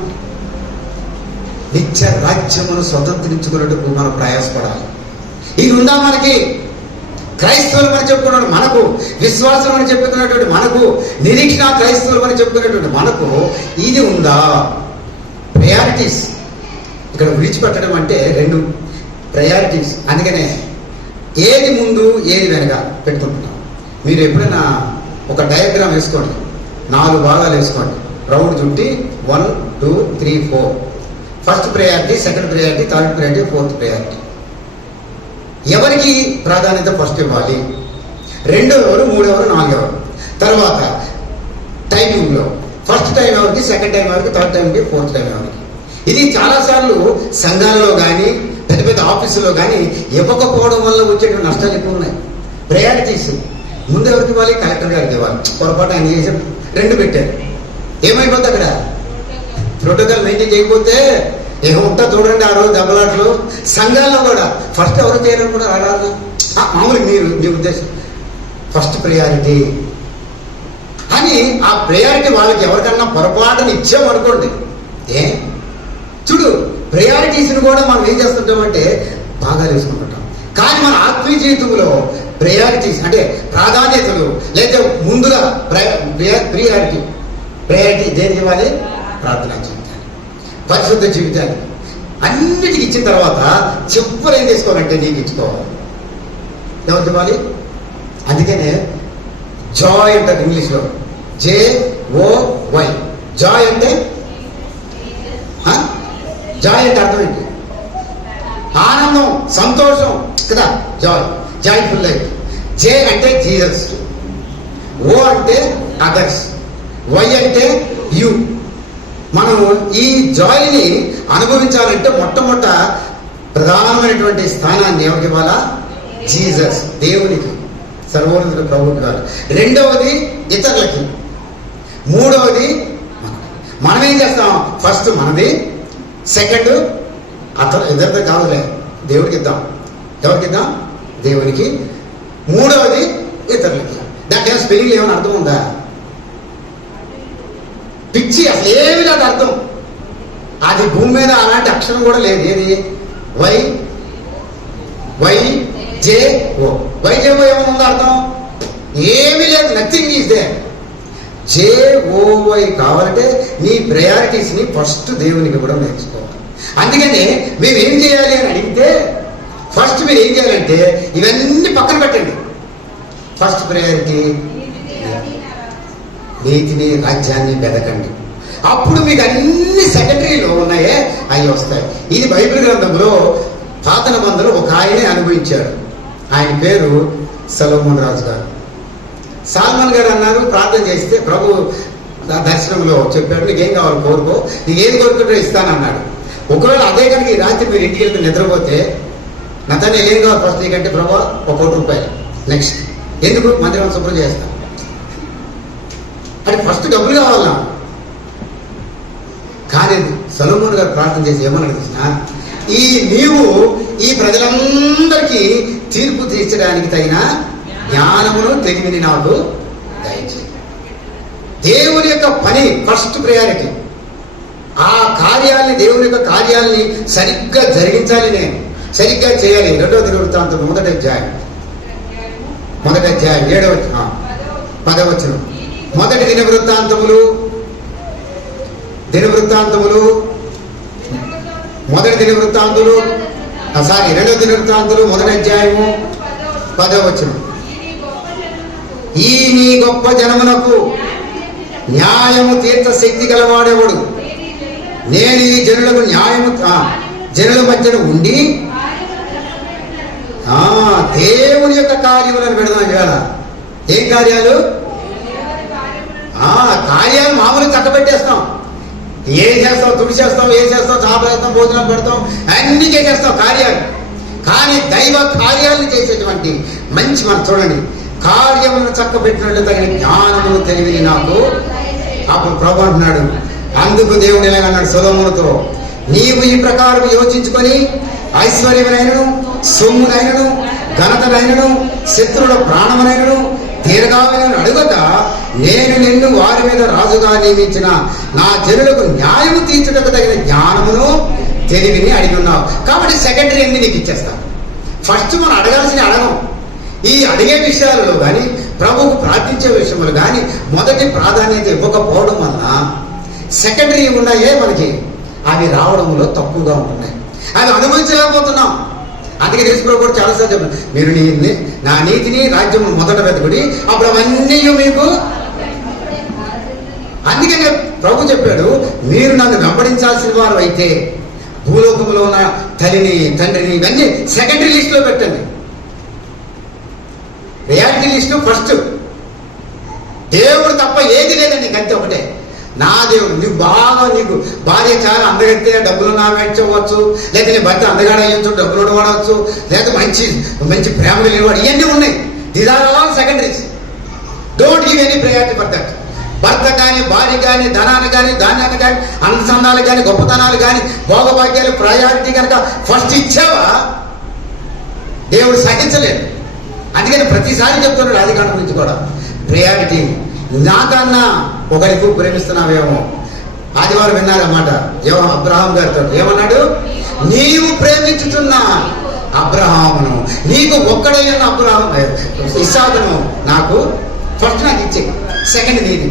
నిత్య రాజ్యమును స్వతంత్రించుకున్నట్టు మనం ప్రయాసపడాలి. ఇది ఉందా మనకి? క్రైస్తవులు అని చెప్పుకున్నాడు మనకు, విశ్వాసం అని చెప్పుకున్నటువంటి మనకు, నిరీక్షణ క్రైస్తవులు అని చెప్పుకున్నటువంటి మనకు ఇది ఉందా? ప్రయారిటీస్ ఇక్కడ విడిచిపెట్టడం అంటే 2 ప్రయారిటీస్. అందుకనే ఏది ముందు ఏది వెనక పెట్టుకుంటున్నాం. మీరు ఎప్పుడైనా ఒక డయాగ్రామ్ వేసుకోండి, 4 భాగాలు వేసుకోండి, రౌండ్ చుట్టి 1, 2, 3, 4. First priority, second priority, third priority, fourth priority. ఎవరికి ప్రాధాన్యత ఫస్ట్ ఇవ్వాలి? 2 ఎవరు, 3 ఎవరు, 4 ఎవరు? తర్వాత టైమింగ్లో ఫస్ట్ టైం ఎవరికి, సెకండ్ టైం ఎవరికి, థర్డ్ టైంకి, ఫోర్త్ టైం ఎవరికి? ఇది చాలాసార్లు సంఘాలలో కానీ పెద్ద పెద్ద ఆఫీసులో కానీ ఇవ్వకపోవడం వల్ల వచ్చేటువంటి నష్టాలు ఎక్కువ ఉన్నాయి. ప్రయారిటీస్ ముందు ఎవరికి ఇవ్వాలి? కలెక్టర్ గారికి ఇవ్వాలి. పొరపాటు ఆయన చేసి 2 పెట్టారు. ఏమైపోతుంది అక్కడ? ప్రోటోకాల్ మెయింటైన్ చేయకపోతే ఏముంటా చూడండి. ఆ రోజు దెబ్బలాట్లు సంఘాల్లో కూడా ఫస్ట్ ఎవరు చేయాలని కూడా రాదు. మామూలు మీ ఉద్దేశం ఫస్ట్ ప్రయారిటీ అని. ఆ ప్రయారిటీ వాళ్ళకి ఎవరికన్నా పొరపాటుని ఇచ్చామనుకోండి, చూడు ప్రయారిటీస్ని కూడా మనం ఏం చేస్తుంటామంటే బాగా చేసుకుంటుంటాం. కానీ మన ఆత్మీయ జీవితంలో ప్రయారిటీస్ అంటే ప్రాధాన్యతలు, లేదా ముందుగా ప్రయారిటీ దేనికి ఇవ్వాలి? ప్రార్థనా జీవితాన్ని, పరిశుద్ధ జీవితాన్ని అన్నిటికి ఇచ్చిన తర్వాత చివరి ఏం చేసుకోవాలంటే నీకు ఇచ్చుకోవాలి. ఎవరికి ఇవ్వాలి? అందుకనే జాయ్ అంటారు ఇంగ్లీష్లో, JOY. జాయ్ అంటే అర్థం ఏంటి? ఆనందం, సంతోషం కదా, జాయ్ఫుల్ లైఫ్. జే అంటే జీసస్, ఓ అంటే అదర్స్, వై అంటే యు. మనం ఈ జాయ్ని అనుభవించాలంటే మొట్టమొదట ప్రధానమైనటువంటి స్థానాన్ని ఎవరికి ఇవ్వాలా? జీసస్, దేవునికి, సర్వోన్నతుడు ప్రభువుకి ఇవ్వాలి. రెండవది ఇతరులకి, మూడవది మనం ఏం చేస్తాం? ఫస్ట్ మనది, సెకండ్ ఇద్దరితో కాదులే, దేవుడికి ఇద్దాం. ఎవరికి ఇద్దాం? దేవునికి. మూడవది ఇతరులకి. దాంట్లో స్పెల్లింగ్ ఏమైనా అర్థం ఉందా? పిచ్చి, అసలు ఏమి లేదు అర్థం. అది భూమి మీద అలాంటి అక్షరం కూడా లేదు. ఏది? వై జే ఓ. వై జే ఓ ఏమైనా అర్థం? ఏమీ లేదు, నథింగ్ ఈజ్ దే. జేఓవై కావాలంటే నీ ప్రయారిటీస్ని ఫస్ట్ దేవునికి కూడా నేర్చుకోవాలి. అందుకని మేము ఏం చేయాలి అని అడిగితే ఫస్ట్ మీరు ఏం చేయాలంటే ఇవన్నీ పక్కన పెట్టండి. ఫస్ట్ ప్రయారిటీ నీతిని, రాజ్యాన్ని వెదకండి. అప్పుడు మీకు అన్ని సెకండరీలో ఉన్నాయే అవి వస్తాయి. ఇది బైబిల్ గ్రంథంలో పాత నిబంధనలో ఒక ఆయనే అనుభవించాడు. ఆయన పేరు సొలొమోను రాజు గారు. సాల్మన్ గారు అన్నారు, ప్రార్థన చేస్తే ప్రభు దర్శనంలో చెప్పాడు, నీకేం కావాలి కోరుకో, నీకు ఏది కోరుకుంటో ఇస్తానన్నాడు. ఒకవేళ అదే కనుక ఈ రాత్రి మీరు ఇంటికి వెళ్తే నిద్రపోతే నాతోనే ఏం కావాలి ఫస్ట్ నీకంటే ప్రభు ₹1,00,00,000. నెక్స్ట్ ఎందుకు? మందిరం శుభ్రం చేస్తాను అంటే ఫస్ట్ డబ్బులు కావాలా. కానీ సొలొమోను గారు ప్రార్థన చేసి ఏమన్నాడు తెలిసిన? నీవు ఈ ప్రజలందరికీ తీర్పు తీర్చడానికి తగిన జ్ఞానమును, తెలివిని నాకు దయచేయి. దేవుని యొక్క పని ఫస్ట్ ప్రయారిటీ. ఆ కార్యాలని, దేవుని యొక్క కార్యాలని సరిగ్గా జరిగించాలి, నేను సరిగ్గా చేయాలి. 2వ దినవృత్తాంతం 1వ అధ్యాయం 7వ 10వ వచనం. మొదటి దినవృత్తాంతములు మొదటి దినవృత్తాంతులు 2వ దినవృత్తాంతులు 1వ అధ్యాయము 10వ వచనం. ఈ నీ గొప్ప జనమునకు న్యాయము తీర్చ శక్తి గలవాడేవాడు. నేను ఈ జనులకు జనుల మధ్యన ఉండి దేవుని యొక్క కార్యములను పెడదాం. ఇవాళ ఏం కార్యాలు? కార్యాలు మామూలు చక్కబెట్టేస్తాం. ఏం చేస్తాం? తుడి చేస్తాం, ఏం చేస్తాం, చాప వేస్తాం, భోజనం పెడతాం, అన్ని చేసేస్తాం కార్యాలు. కానీ దైవ కార్యాలను చేసేటువంటి మంచి, మనం చూడండి, కార్యములను చక్కబెట్టినట్లు తగిన జ్ఞానమును, తెలివిని నాకు. అప్పుడు ప్రభు అంటున్నాడు, అందుకు దేవుడు ఎలాగన్నాడు సొలొమోనుతో, నీవు ఈ ప్రకారం యోచించుకొని ఐశ్వర్యమునైనను, సొమ్మునైనను, ఘనతనైనను, శత్రువుల ప్రాణమునైనను, దీర్ఘాయువును అడుగక నేను నిన్ను వారి మీద రాజుగా నియమించిన నా జనులకు న్యాయము తీర్చుటకు తగిన జ్ఞానమును, తెలివిని అడిగి ఉన్నావు. కాబట్టి సెకండరీ అన్ని నీకు ఇచ్చేస్తాను. ఫస్ట్ మనం అడగాల్సిన అడగం. ఈ అడిగే విషయాలలో కానీ, ప్రభువుకు ప్రార్థించే విషయంలో కానీ మొదటి ప్రాధాన్యత ఇవ్వకపోవడం వలన సెకండరీ ఉన్నాయే మనకి, అవి రావడంలో తక్కువగా ఉంటున్నాయి. అవి అనుభవించలేకపోతున్నాం. అందుకే యేసుప్రభు కూడా చాలాసార్లు చెప్పారు, మీరు నా నీతిని, రాజ్యము మొదట వెతకుడి, అప్పుడు అవన్నీ మీకు. అందుకనే ప్రభు చెప్పాడు, మీరు నన్ను వెంబడించాల్సిన వారు అయితే భూలోకంలో ఉన్న తల్లిని, తండ్రిని ఇవన్నీ సెకండరీ లిస్టులో పెట్టండి. Reality list first. దేవుడు తప్ప ఏది లేదండి, అంతే ఒకటే. నా దేవుడు. నీకు బాగా, నీకు భార్య చాలా అందగైతే డబ్బులు నావేర్చవచ్చు, లేదా నీ భర్త అందగాడ అయ్యొచ్చు, డబ్బులు వాడవచ్చు, లేదా మంచి మంచి ప్రేమ కలిగినవాడు, ఇవన్నీ ఉన్నాయి. These are all secondaries. Don't give any priority for that. భర్త కానీ, భార్య కానీ, ధనాన్ని కానీ, ధాన్యాన్ని కానీ, అనుసంధానాలు కానీ, గొప్పతనాలు కానీ, భోగభాగ్యాలు ప్రయారిటీ కనుక ఫస్ట్ ఇచ్చావా దేవుడు సహించలేదు. అందుకని ప్రతిసారి చెప్తున్నాడు ఆదికాండం నుంచి కూడా, ప్రయారిటీ. నాకన్నా ఒకరికి ప్రేమిస్తున్నావేమో. ఆదివారం విన్నారన్నమాట అబ్రహాం గారితో ఏమన్నాడు? నీవు ప్రేమించుతున్నా అబ్రహామును, నీకు ఒక్కడైన అబ్రహాం ఇస్సాకును నాకు ఫస్ట్ నాకు ఇచ్చే, సెకండ్ నీది.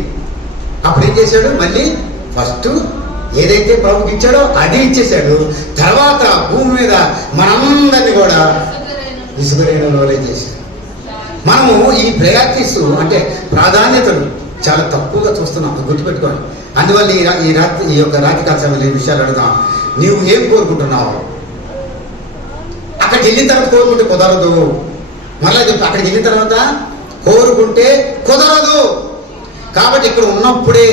అప్పుడు ఏం చేశాడు? మళ్ళీ ఫస్ట్ ఏదైతే ప్రభుకి ఇచ్చాడో అది ఇచ్చేశాడు. తర్వాత భూమి మీద మనందరినీ కూడా ఇసుకరేణులోనే చేశాడు. మనము ఈ ప్రయారిటీస్ అంటే ప్రాధాన్యతలు చాలా తక్కువగా చూస్తున్నాం, గుర్తుపెట్టుకోండి. అందువల్ల ఈ యొక్క రాత్రి కాల సమయంలో ఈ విషయాలు అడుగుదాం. నీవు ఏం కోరుకుంటున్నావు? అక్కడికి వెళ్ళిన తర్వాత కోరుకుంటే కుదరదు. మళ్ళీ చెప్తా, అక్కడికి వెళ్ళిన తర్వాత కోరుకుంటే కుదరదు. కాబట్టి ఇక్కడ ఉన్నప్పుడే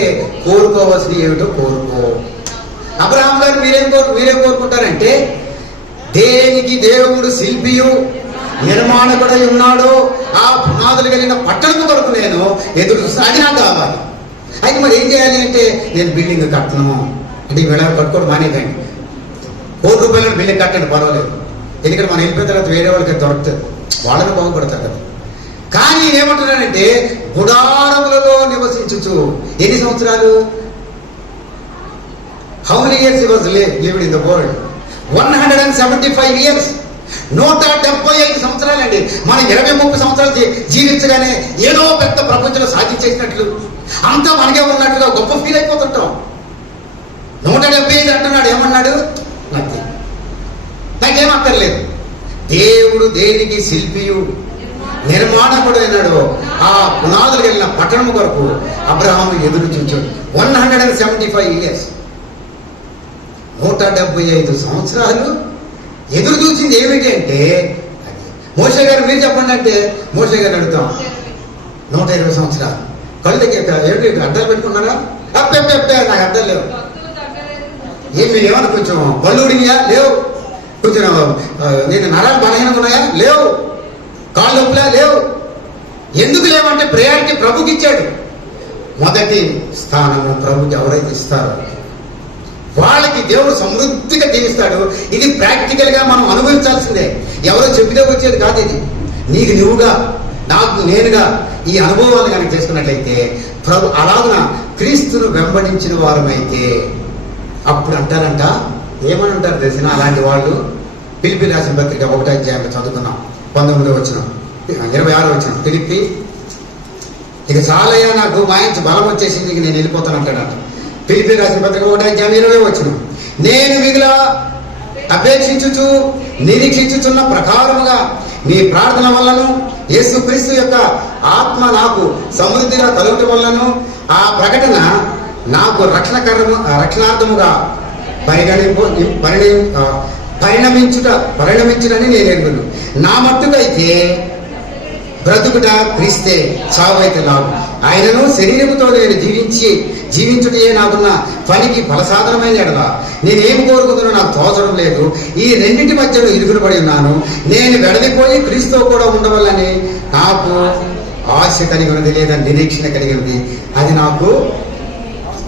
కోరుకోవాల్సింది ఏమిటో కోరుకో. అబ్రహాం గారు మీరేం కోరుకుంటారంటే, దేనికి దేవుడు శిల్పియు నిర్మాణకుడై ఉన్నాడో ఆ పునాదులు కలిగిన పట్టణం కొరకు నేను ఎదురు చూస్తాను, అది నాకు కావాలి. అయితే మరి ఏం చేయాలి అంటే, నేను బిల్డింగ్ కట్టను అంటే ఈ వేళ కట్టుకోవడం మానేదండి. ₹1,00,000 బిల్డింగ్ కట్టండి పర్వాలేదు, ఎందుకంటే మనం వెళ్ళిపోయిన తర్వాత వేరే వాళ్ళకి దొరుకుతుంది, వాళ్ళని బాగుపడతారు కదా. కానీ ఏమంటున్నానంటే, గుడారములలో నివసించుచు ఎన్ని సంవత్సరాలు, how many years he was lived in the world? 175 years. 175 సంవత్సరాలండి. మనం 20-30 సంవత్సరాలు జీవించగానే ఏదో పెద్ద ప్రపంచంలో సాధించేసినట్లు, అంతా మనకే ఉన్నట్టుగా గొప్ప ఫీల్ అయిపోతుంటాం. 175 అంటున్నాడు, ఏమన్నాడు? నాకేం అక్కర్లేదు. దేవుడు దేనికి శిల్పియు నిర్మాణకుడు అయినాడు ఆ పునాదులు వెళ్ళిన పట్టణం కొరకు అబ్రహాము ఎదురు చూచాడు. 175 years, 175 సంవత్సరాలు ఎదురు చూసింది ఏమిటి అంటే, మోషే గారు మీరు చెప్పండి అంటే మోషే గారు అడుగుతాం. 120 సంవత్సరాలు కళ్ళు ఏమిటి అడ్డాలు పెట్టుకున్నారా? అప్పే నాకు అడ్డాలు లేవు. ఏం మీరు ఏమన్నా కొంచెం కళ్ళు ఉడిగియా? లేవు. కొంచెం నేను నరాలు బలహీనంగా ఉన్నాయా? లేవు. కాళ్ళు నొప్పులా? లేవు. ఎందుకు లేవంటే ప్రయారిటీ ప్రభుకి ఇచ్చాడు. మొదటి స్థానము ప్రభుకి ఎవరైతే ఇస్తారో వాళ్ళకి దేవుడు సమృద్ధిగా జీవిస్తాడు. ఇది ప్రాక్టికల్ గా మనం అనుభవించాల్సిందే, ఎవరో చెప్పితే వచ్చేది కాదు. ఇది నీకు నువ్వుగా, నాకు నేనుగా ఈ అనుభవాలు కనుక చేసుకున్నట్లయితే, ప్రభు అలాగున క్రీస్తును వెంబడించిన వారమైతే అప్పుడు అంటారంట, ఏమని అంటారు తెలిసిన అలాంటి వాళ్ళు. ఫిలిప్పీ రాసిన పత్రిక 1వ అధ్యాయంలో చదువుకున్నాం, 19వ వచనం, 26వ వచనం. ఫిలిప్పీ, ఇక చాలయ్యా నాకు మాయించి బలం వచ్చేసింది, ఇక నేను వెళ్ళిపోతాను అంటాడంట. ఫిలిప్పీ రాసిన పత్రిక 1వ అధ్యాయం 20వ వచనం. నేను మిగుల అపేక్షించుచు నిరీక్షించుచున్న ప్రకారముగా మీ ప్రార్థన వల్లను యేసుక్రీస్తు యొక్క ఆత్మ నాకు సమృద్ధిగా కలుగుట వల్లను ఆ ప్రకటన నాకు రక్షణార్థముగా పరిణమించుటని నేను ఎరుగును. నా మట్టుకైతే బ్రతుకుట క్రీస్తే, చావైతే లాభం. ఆయనను శరీరముతో నేను జీవించుటయే నాకున్న పనికి ఫలసాధనమైన ఎడల నేనేం కోరుకుంటున్నా నాకు తోచడం లేదు. ఈ రెండింటి మధ్యలో ఇరుగులు పడి ఉన్నాను. నేను వెడలిపోయి క్రీస్తుతో కూడా ఉండవాలని నాకు ఆశ కలిగి ఉన్నది, లేదా నిరీక్షణ కలిగి ఉంది. అది నాకు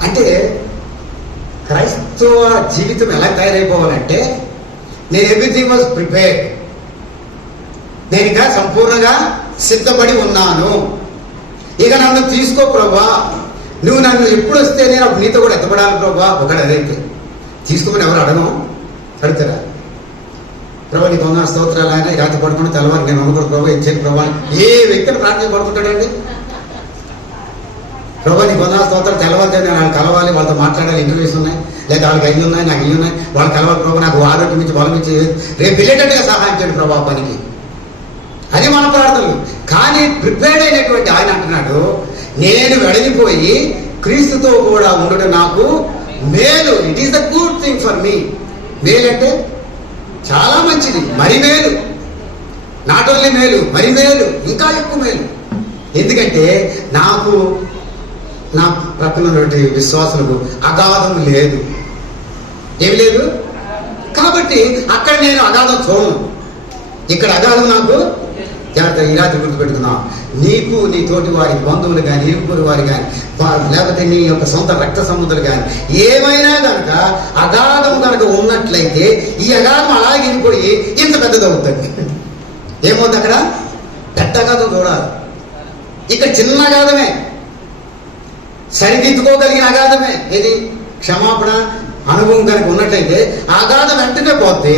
అంటే క్రైస్తవ జీవితం ఎలా తయారైపోవాలంటే, నేను ఎవ్రీథింగ్ వాజ్ ప్రిపేర్డ్, నేను ఇంకా సంపూర్ణంగా సిద్ధపడి ఉన్నాను. ఇక నన్ను తీసుకో ప్రభా, నువ్వు నన్ను ఎప్పుడు వస్తే నేను నీతో కూడా ఎత్తపడాలి ప్రభా. ఒకటి అదైతే తీసుకోమని ఎవరు అడుగుతారా? ప్రభా నీకు 100 స్తోత్రాలు, ఆయన రాత్రి పడుకుని తెల్లవారు నేను అనుకోడు ప్రభా ఇచ్చేది ప్రభా. ఏ వ్యక్తిని ప్రార్థన పడుతుంటాడండి? ప్రభా నీకు 100 స్తోత్రాలు, తెల్లవారితే నేను వాళ్ళని కలవాలి, వాళ్ళతో మాట్లాడాలి, ఇంటర్వ్యూస్ ఉన్నాయి, లేదా వాళ్ళకి అయ్యి ఉన్నాయి, నాకు ఇల్లు ఉన్నాయి, వాళ్ళు కలవాలి ప్రభా, నాకు ఆరోగ్యం ఇచ్చి బలం ఇచ్చి రేపు వెళ్ళేటట్టుగా సహాయం చేయండి ప్రభా పనికి. అది మన ప్రార్థనలు. కానీ ప్రిపేర్డ్ అయినటువంటి ఆయన అంటున్నాడు, నేను వెడలిపోయి క్రీస్తుతో కూడా ఉండడం నాకు మేలు. It is the good thing for me. మేలు అంటే చాలా మంచిది, మరి మేలు. నాట్ ఓన్లీ మేలు, మరి మేలు, ఇంకా ఎక్కువ మేలు. ఎందుకంటే నాకు నా ప్రక్కన ఉన్నటువంటి విశ్వాసులకు అగాధం లేదు, ఏమి లేదు. కాబట్టి అక్కడ నేను అగాధం చూడను, ఇక్కడ అగాధం నాకు జాగ్రత్త. ఈ రాత్రి గుర్తుపెట్టుకున్నాం, నీకు నీ తోటి వారి బంధువులు కానీ, ఇరువురు వారి కానీ, లేకపోతే నీ యొక్క సొంత రక్త సంబంధులు కానీ ఏమైనా కనుక అగాధం కనుక ఉన్నట్లయితే ఈ అగాధం అలాగే వెళ్ళిపోయి ఇంత పెద్దదవుతుంది. ఏమవుతుంది? అక్కడ పెద్ద అగాధం చూడాలి, ఇక్కడ చిన్న అగాధమే, సరిదిద్దుకోగలిగిన అగాధమే. ఏది? క్షమాపణ అనుభవం కనుక ఉన్నట్లయితే ఆ అగాధం వెంటనే పోతే,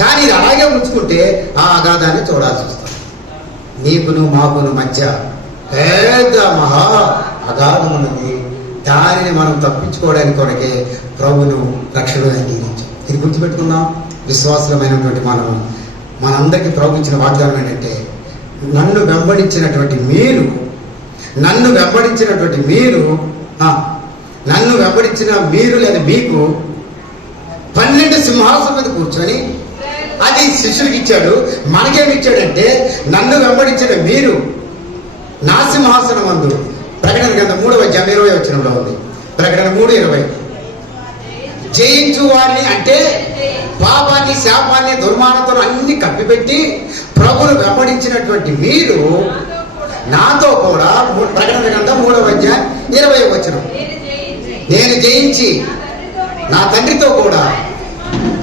కానీ ఇది అలాగే ఉంచుకుంటే ఆ అగాధాన్ని చూడాల్సి వస్తుంది. నీకును మాకును మధ్య పెద్ద మహా అగాధం ఉన్నది. దానిని మనం తప్పించుకోవడానికి కొరకే ప్రభును రక్షణగా అంగీకరించాం. ఇది గుర్తుపెట్టుకుందాం. విశ్వాసమైనటువంటి మనందరికీ ప్రభు ఇచ్చిన వాగ్దానం ఏంటంటే, నన్ను వెంబడించినటువంటి మీరు లేదా మీకు 12 సింహాసనం మీద కూర్చొని అది శిష్యుడికి ఇచ్చాడు. మనకేమి ఇచ్చాడంటే, నన్ను వెంబడించిన మీరు నా సింహాసనం అందు, ప్రకటన గ్రంథం 3వ అధ్యాయం 20వ వచనంలో ఉంది. ప్రకటన 3:20 జయించు వారిని, అంటే పాపాన్ని, శాపాన్ని, దుర్మార్గతను అన్ని కప్పిపెట్టి ప్రభువును వెంబడించినటువంటి మీరు నాతో కూడా, ప్రకటన గ్రంథం 3వ అధ్యాయం 20వ వచనం, నేను జయించి నా తండ్రితో కూడా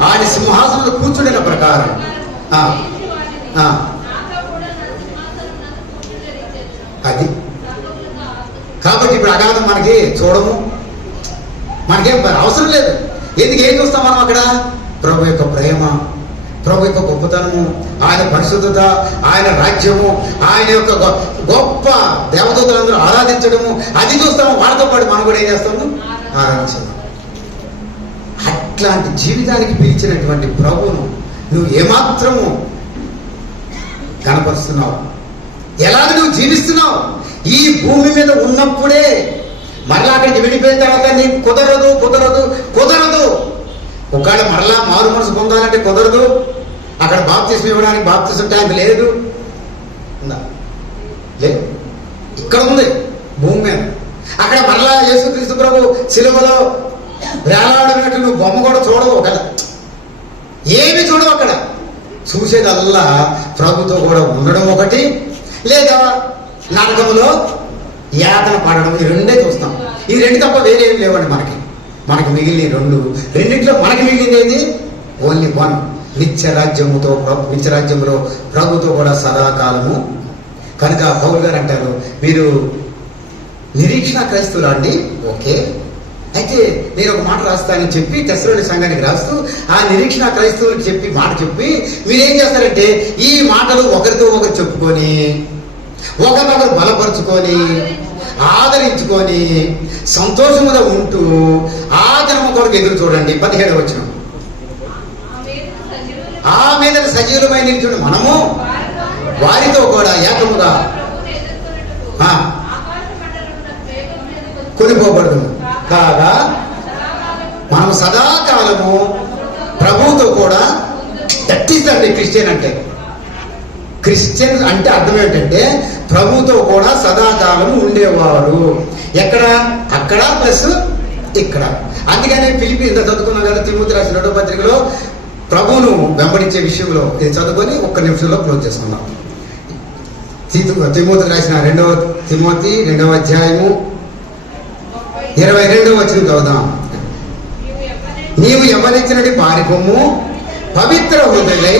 ఆయన సింహాసనంలో కూర్చుండిన ప్రకారం అది. కాబట్టి ఇప్పుడు అగాధం మనకి చూడము, మనకేం అవసరం లేదు. ఎందుకు ఏం చూస్తాం మనం అక్కడ? ప్రభు యొక్క ప్రేమ, ప్రభు యొక్క గొప్పతనము, ఆయన పరిశుద్ధత, ఆయన రాజ్యము, ఆయన యొక్క గొప్ప దేవదూతలందరూ ఆరాధించడము, అది చూస్తాము. వాళ్ళతో పాటు మనం కూడా ఏం చేస్తాము? ఆరాధించడం. అట్లాంటి జీవితానికి పిలిచినటువంటి ప్రభువును నువ్వు ఏమాత్రము కనపరుస్తున్నావు? ఎలాగ నువ్వు జీవిస్తున్నావు? ఈ భూమి మీద ఉన్నప్పుడే మరలా అక్కడికి వెళ్ళిపోయిన తర్వాత నీకు కుదరదు కుదరదు కుదరదు. ఒకవేళ మరలా మారు మనసు పొందాలంటే కుదరదు. అక్కడ బాప్తిస్మం ఇవ్వడానికి బాప్తిస్మం ట్యాంక్ లేదు, ఉందా? లేదు, ఇక్కడ ఉంది భూమి మీద. అక్కడ మరలా యేసుక్రీస్తు ప్రభు సిలువలో వేలాడినట్టు నువ్వు బొమ్మ కూడా చూడవు, ఒకవేళ ఏమి చూడవు. అక్కడ చూసేదల్లా ప్రభుతో కూడా ఉండడం ఒకటి, లేదా నరకంలో యాతన పడడం, ఈ రెండే చూస్తాం. ఈ రెండు తప్ప వేరే ఏం లేవండి మనకి మిగిలిన రెండింటిలో మనకి మిగిలింది ఏది? ఓన్లీ వన్, నిత్యరాజ్యములో ప్రభుతో కూడా సదాకాలము. కనుక పౌలు గారు అంటారు, మీరు నిరీక్షణ క్రైస్తవులు అండి. ఓకే, అయితే నేను ఒక మాట రాస్తానని చెప్పి తెస్సలోని సంఘానికి రాస్తూ ఆ నిరీక్షణ క్రైస్తవులకు మాట చెప్పి మీరేం చేస్తారంటే, ఈ మాటలు ఒకరితో ఒకరు చెప్పుకొని, ఒకరినొకరు బలపరుచుకొని, ఆదరించుకొని, సంతోషముగా ఉంటూ ఆ దినము కొరకు ఎదురు చూడండి. 17వ వచనం, ఆ మీద సజీవులమై నిల్చుండి మనము వారితో కూడా ఏకముగా కొనిపోబడదు కాగా మనం సదాకాలము ప్రభువుతో కూడా. దట్ ఈస్ ద క్రిస్టియన్ అంటే. క్రిస్టియన్ అంటే అర్థం ఏంటంటే ప్రభుతో కూడా సదాకాలము ఉండేవారు. ఎక్కడ? అక్కడ ప్లస్ ఇక్కడ. అందుకనే ఫిలిప్పీ ఇంత చదువుకున్నాం కదా, తిమోతి రాసిన 2వ పత్రికలో ప్రభువును వెంబడించే విషయంలో ఇది చదువుకొని ఒక్క నిమిషంలో క్లోజ్ చేసుకున్నాం. తిమోతి రాసిన 2వ తిమోతి 2వ అధ్యాయము 22వ వచనం చదువుదాం. నీవు ఎవరిచ్చినట్టు పారిపోము, పవిత్ర హృదయులై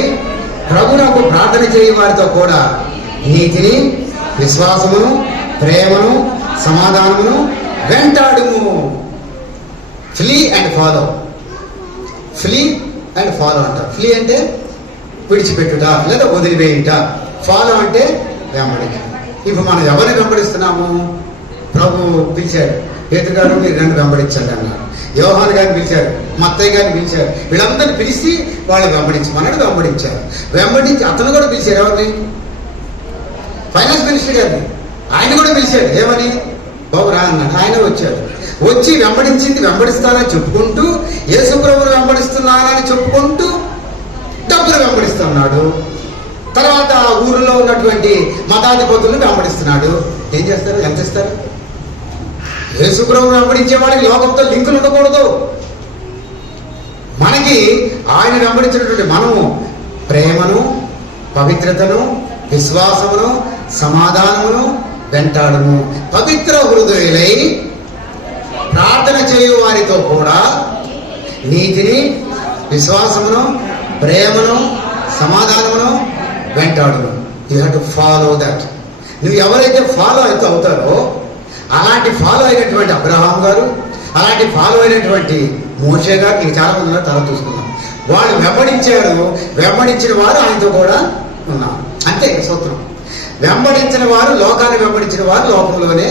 ప్రభువునకు ప్రార్థన చేయ వారితో కూడా నీతిని, విశ్వాసమును, ప్రేమను, సమాధానమును వెంటాడుము. Flee and follow. Flee and follow అంట. ఫ్లీ అంటే విడిచిపెట్టుట లేదా వదిలివేయుట. ఫాలో అంటే వెంబడించ. ఇప్పుడు మనం ఎవరిని వెంబడిస్తున్నాము? ప్రభు పిలిచాడు, పేతురు గారు మీరు నన్ను వెంబడించండి అన్నారు. యోహాను గారిని పిలిచారు, మత్తయ్య గారిని పిలిచారు. వీళ్ళందరినీ పిలిచి వాళ్ళు వెంబడించమన్నాడు. వెంబడించి అతను కూడా పిలిచారు. ఎవరిని? ఫైనాన్స్ మినిస్టర్ గారిని. ఆయన కూడా పిలిచాడు. ఏమని? బాబు రా అన్నాడు. ఆయన వచ్చి వెంబడిస్తానని చెప్పుకుంటూ, యేసు ప్రభువును వెంబడిస్తున్నానని చెప్పుకుంటూ డబ్బులు వెంబడిస్తున్నాడు. తర్వాత ఊరిలో ఉన్నటువంటి మతాధిపతులను వెంబడిస్తున్నాడు. ఏం చేస్తారు? ఎంత ఇస్తారు? యేసు ప్రభువును వెంబడించే వాడికి లోకంతో లింకులు ఉండకూడదు. మనకి ఆయన వెంబడించినటువంటి మనము ప్రేమను, పవిత్రతను, విశ్వాసమును, సమాధానమును వెంటాడును. పవిత్ర హృదయులై ప్రార్థన చేయు వారితో కూడా నీతిని, విశ్వాసమును, ప్రేమను, సమాధానమును వెంటాడును. You have to follow that. నువ్వు ఎవరైతే ఫాలో అయితే అవుతారో, అలాంటి ఫాలో అయినటువంటి అబ్రహాం గారు, అలాంటి ఫాలో అయినటువంటి మోషే గారు, నీకు చాలా మంది తల చూసుకున్నాం. వాళ్ళు వెంబడించిన వారు ఆయనతో కూడా ఉన్నారు. అంతే సూత్రం. వెంబడించిన వారు, లోకాన్ని వెంబడించిన వారు లోకంలోనే.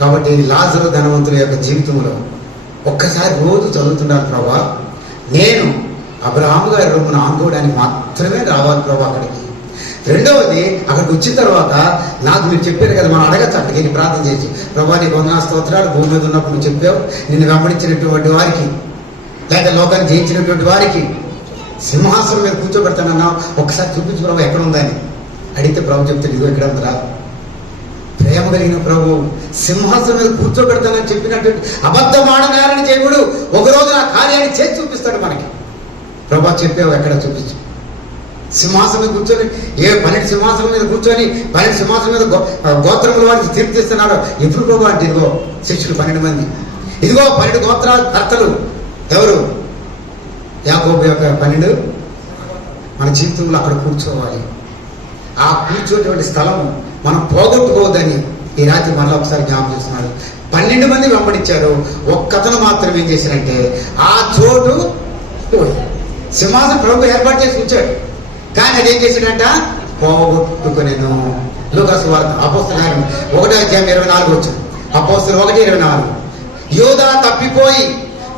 కాబట్టి లాజరు ధనవంతుల యొక్క జీవితంలో ఒక్కసారి రోజు చదువుతున్నాను, ప్రభా నేను అబ్రహాము గారి రొమ్మును ఆనుకోవడానికి మాత్రమే రావాలి ప్రభా అక్కడికి. రెండవది, అక్కడికి వచ్చిన తర్వాత నాకు మీరు చెప్పారు కదా, మనం అడగచ్చు అక్కడికి ప్రార్థన చేసి, ప్రభా నీకు వందనాలు స్తోత్రాలు, భూమి మీద ఉన్నప్పుడు నువ్వు చెప్పావు, నిన్ను వెంబడించినటువంటి వారికి లేదా లోకాన్ని జయించినటువంటి వారికి సింహాసనం మీద కూర్చోబెడతానన్నావు, ఒక్కసారి చూపించు ప్రభు ఎక్కడ ఉందని అడిగితే ప్రభు చెప్తాడు, ఇదిగో ఇక్కడ ఉందిరా. ప్రేమ కలిగిన ప్రభు సింహాసనం మీద కూర్చోబెడతానని చెప్పినటువంటి అబద్ధమాడనారని దేవుడు ఒకరోజు ఆ కార్యాన్ని చేసి చూపిస్తాడు మనకి. ప్రభా చెప్పావు, ఎక్కడ చూపించు. సింహాసనం మీద కూర్చొని 12 సింహాసనం మీద కూర్చొని 12 సింహాసనం మీద గోత్రముల వారికి తీర్పు తీస్తున్నాడు. ఎప్పుడు ప్రభు అంటే ఇదిగో శిష్యులు 12 మంది, ఇదిగో 12 గోత్రాల కర్తలు ఎవరు? యాకోబు యొక్క 12. మన జీవితంలో అక్కడ కూర్చోవాలి. ఆ కూర్చోటువంటి స్థలం మనం పోగొట్టుకోవద్దని ఈ రాత్రి మనలో ఒకసారి జ్ఞాపకం చేస్తున్నాడు. 12 మంది వెంబడించారు, ఒక్కతను మాత్రం ఏం చేశారంటే ఆ చోటు పోయి సింహాసనం ప్రభు ఏర్పాటు చేసి ఉంచాడు, కానీ అదేం చేశాడంట? పోగొట్టుకునేను. లూకాసు వార్త అపోస్తలుల కార్యం 1:24 వచ్చింది. అపోస్తలులు 1:24. యోధా తప్పిపోయి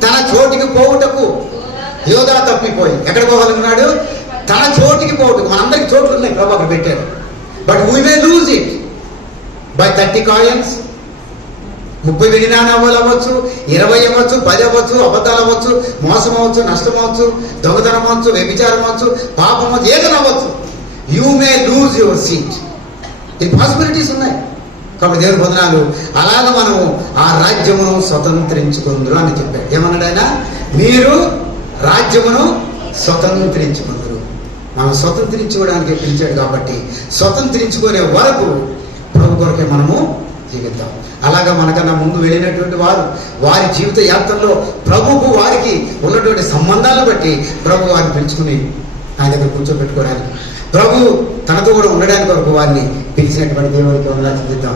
తన చోటికి పోవుటకు, యోధా తప్పిపోయి ఎక్కడ పోవాలన్నాడు? తన చోటికి పోవుటకు. మనందరికి చోట్లు ఉన్నాయి, ప్రభు అక్కడ పెట్టాడు. But we may lose it by 30 coins. 30 వెండి నాణాలు అవ్వచ్చు, 20 అవ్వచ్చు, 10 అవ్వచ్చు, అబద్ధాలు అవ్వచ్చు, మోసం అవ్వచ్చు, నష్టం అవ్వచ్చు, దొంగతనం అవ్వచ్చు, వ్యభిచారం అవ్వచ్చు, పాపం అవ్వచ్చు, ఏదైనా అవ్వచ్చు. You may lose your seat. ఈ పాసిబిలిటీస్ ఉన్నాయి. కాబట్టి దేవుని వందనాలు. అలాగ మనం ఆ రాజ్యమును స్వతంత్రించుకుందరు అని చెప్పాడు. ఏమన్నాడు ఆయన? మీరు రాజ్యమును స్వతంత్రించుకుందరు. మనం స్వతంత్రించుకోవడానికి పిలిచాడు కాబట్టి స్వతంత్రించుకునే వరకు ప్రభు కొరకే మనము జీవిద్దాం. అలాగా మనకన్నా ముందు వెళ్ళినటువంటి వారు వారి జీవిత యాత్రలో ప్రభుకు వారికి ఉన్నటువంటి సంబంధాలను బట్టి ప్రభు వారిని పిలుచుకుని ఆయన దగ్గర కూర్చోబెట్టుకోవడానికి, ప్రభు తనతో కూడా ఉండడానికి వరకు వారిని పిలిచినటువంటి దేవునికి వందనాలు చెల్లిద్దాం.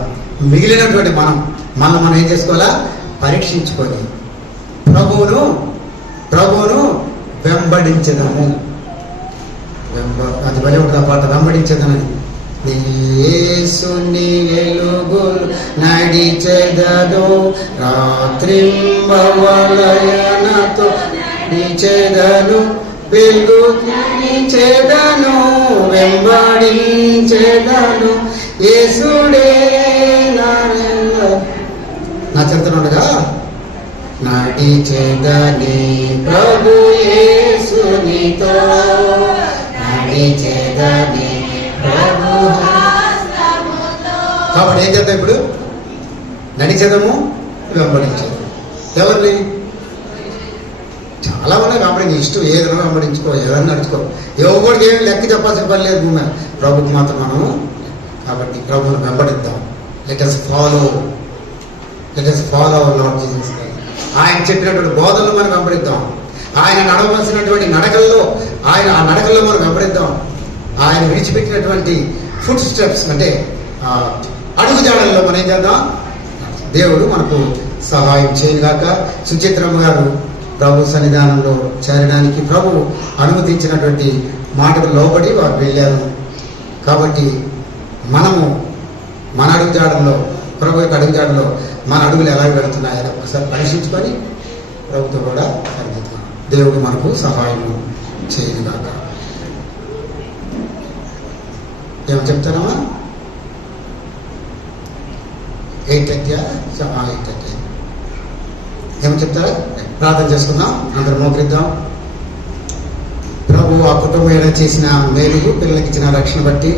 మిగిలినటువంటి మనం ఏం చేసుకోవాలా? పరీక్షించుకొని ప్రభువును వెంబడించదము. అది భలే ఉంటుంది ఆ పాట, వెంబడించదనని. యేసుని వెలుగులు నడిచెదను, రాత్రింబవలయనతో నడిచెదను, వెలుగునిచెదను, వెంబడించెదను, యేసుడే నా చెంతనుండగా నడిచెదని ప్రభు యేసునితో, నడిచెదని ప్రభు. కాబట్టి ఏం చేద్దాం? ఇప్పుడు నడిచేదము, వెంబడించేది. ఎవరిని? చాలా ఉన్నాయి వెంబడించి. ఇష్టం ఏదైనా వెంబడించుకో, ఏదైనా నడుచుకో, ఎవరికి ఏమి లెక్క చెప్పాల్సిన పని లేదు. ప్రభుకి మాత్రం మనము. కాబట్టి ప్రభువును వెంబడిద్దాం. Let us follow our Lord Jesus Christ. ఆయన చెప్పినటువంటి బోధనలు మనం వెంబడిద్దాం. ఆయన నడవలసినటువంటి నడకల్లో ఆ నడకల్లో మనం వెంబడిద్దాం. ఆయన విడిచిపెట్టినటువంటి ఫుట్ స్టెప్స్ అంటే అడుగుజాడల్లో మనం ఏం చేద్దాం? దేవుడు మనకు సహాయం చేయగాక. సుచిత్రమ్మ గారు ప్రభు సన్నిధానంలో చేరడానికి ప్రభు అనుమతించినటువంటి మాటకు లోబడి వారు వెళ్ళారు. కాబట్టి మనము మన అడుగుజాడల్లో, ప్రభు యొక్క అడుగుజాడలో మన అడుగులు ఎలా వెళుతున్నాయని ఒకసారి పరీక్షించుకొని ప్రభుతో కూడా సరిదిద్దాం. దేవుడు మనకు సహాయం చేయగాక. ఏమో చెప్తానమ్మా? 8:30 ఏమో చెప్తారా? ప్రార్థన చేసుకుందాం, అందరం మోకరిద్దాం. ప్రభు ఆ కుటుంబం ఏదైనా చేసిన మేలుకు, పిల్లలకి ఇచ్చిన రక్షణ బట్టి,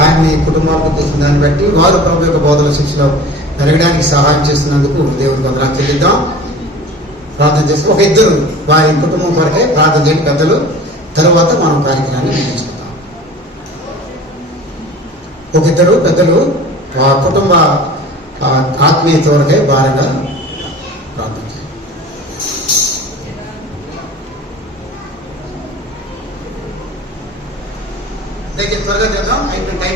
ఆయన్ని కుటుంబాలకు చేసిన దాన్ని బట్టి వారు ప్రభు యొక్క బోధన శిక్షలో పెరగడానికి సహాయం చేస్తున్నందుకు దేవుడికి వందనాలు చెల్లిద్దాం. ప్రార్థన చేసి ఒక ఇద్దరు వారి కుటుంబం కొరకే ప్రార్థన చేయండి పెద్దలు. తరువాత మనం కార్యక్రమాన్ని ముగించుకుందాం. ఒక ఇద్దరు పెద్దలు ఆ కుటుంబ ఆత్మీయత వరకే భారంగా ప్రార్థన చేయండి. త్వరగా చేద్దాం. టైం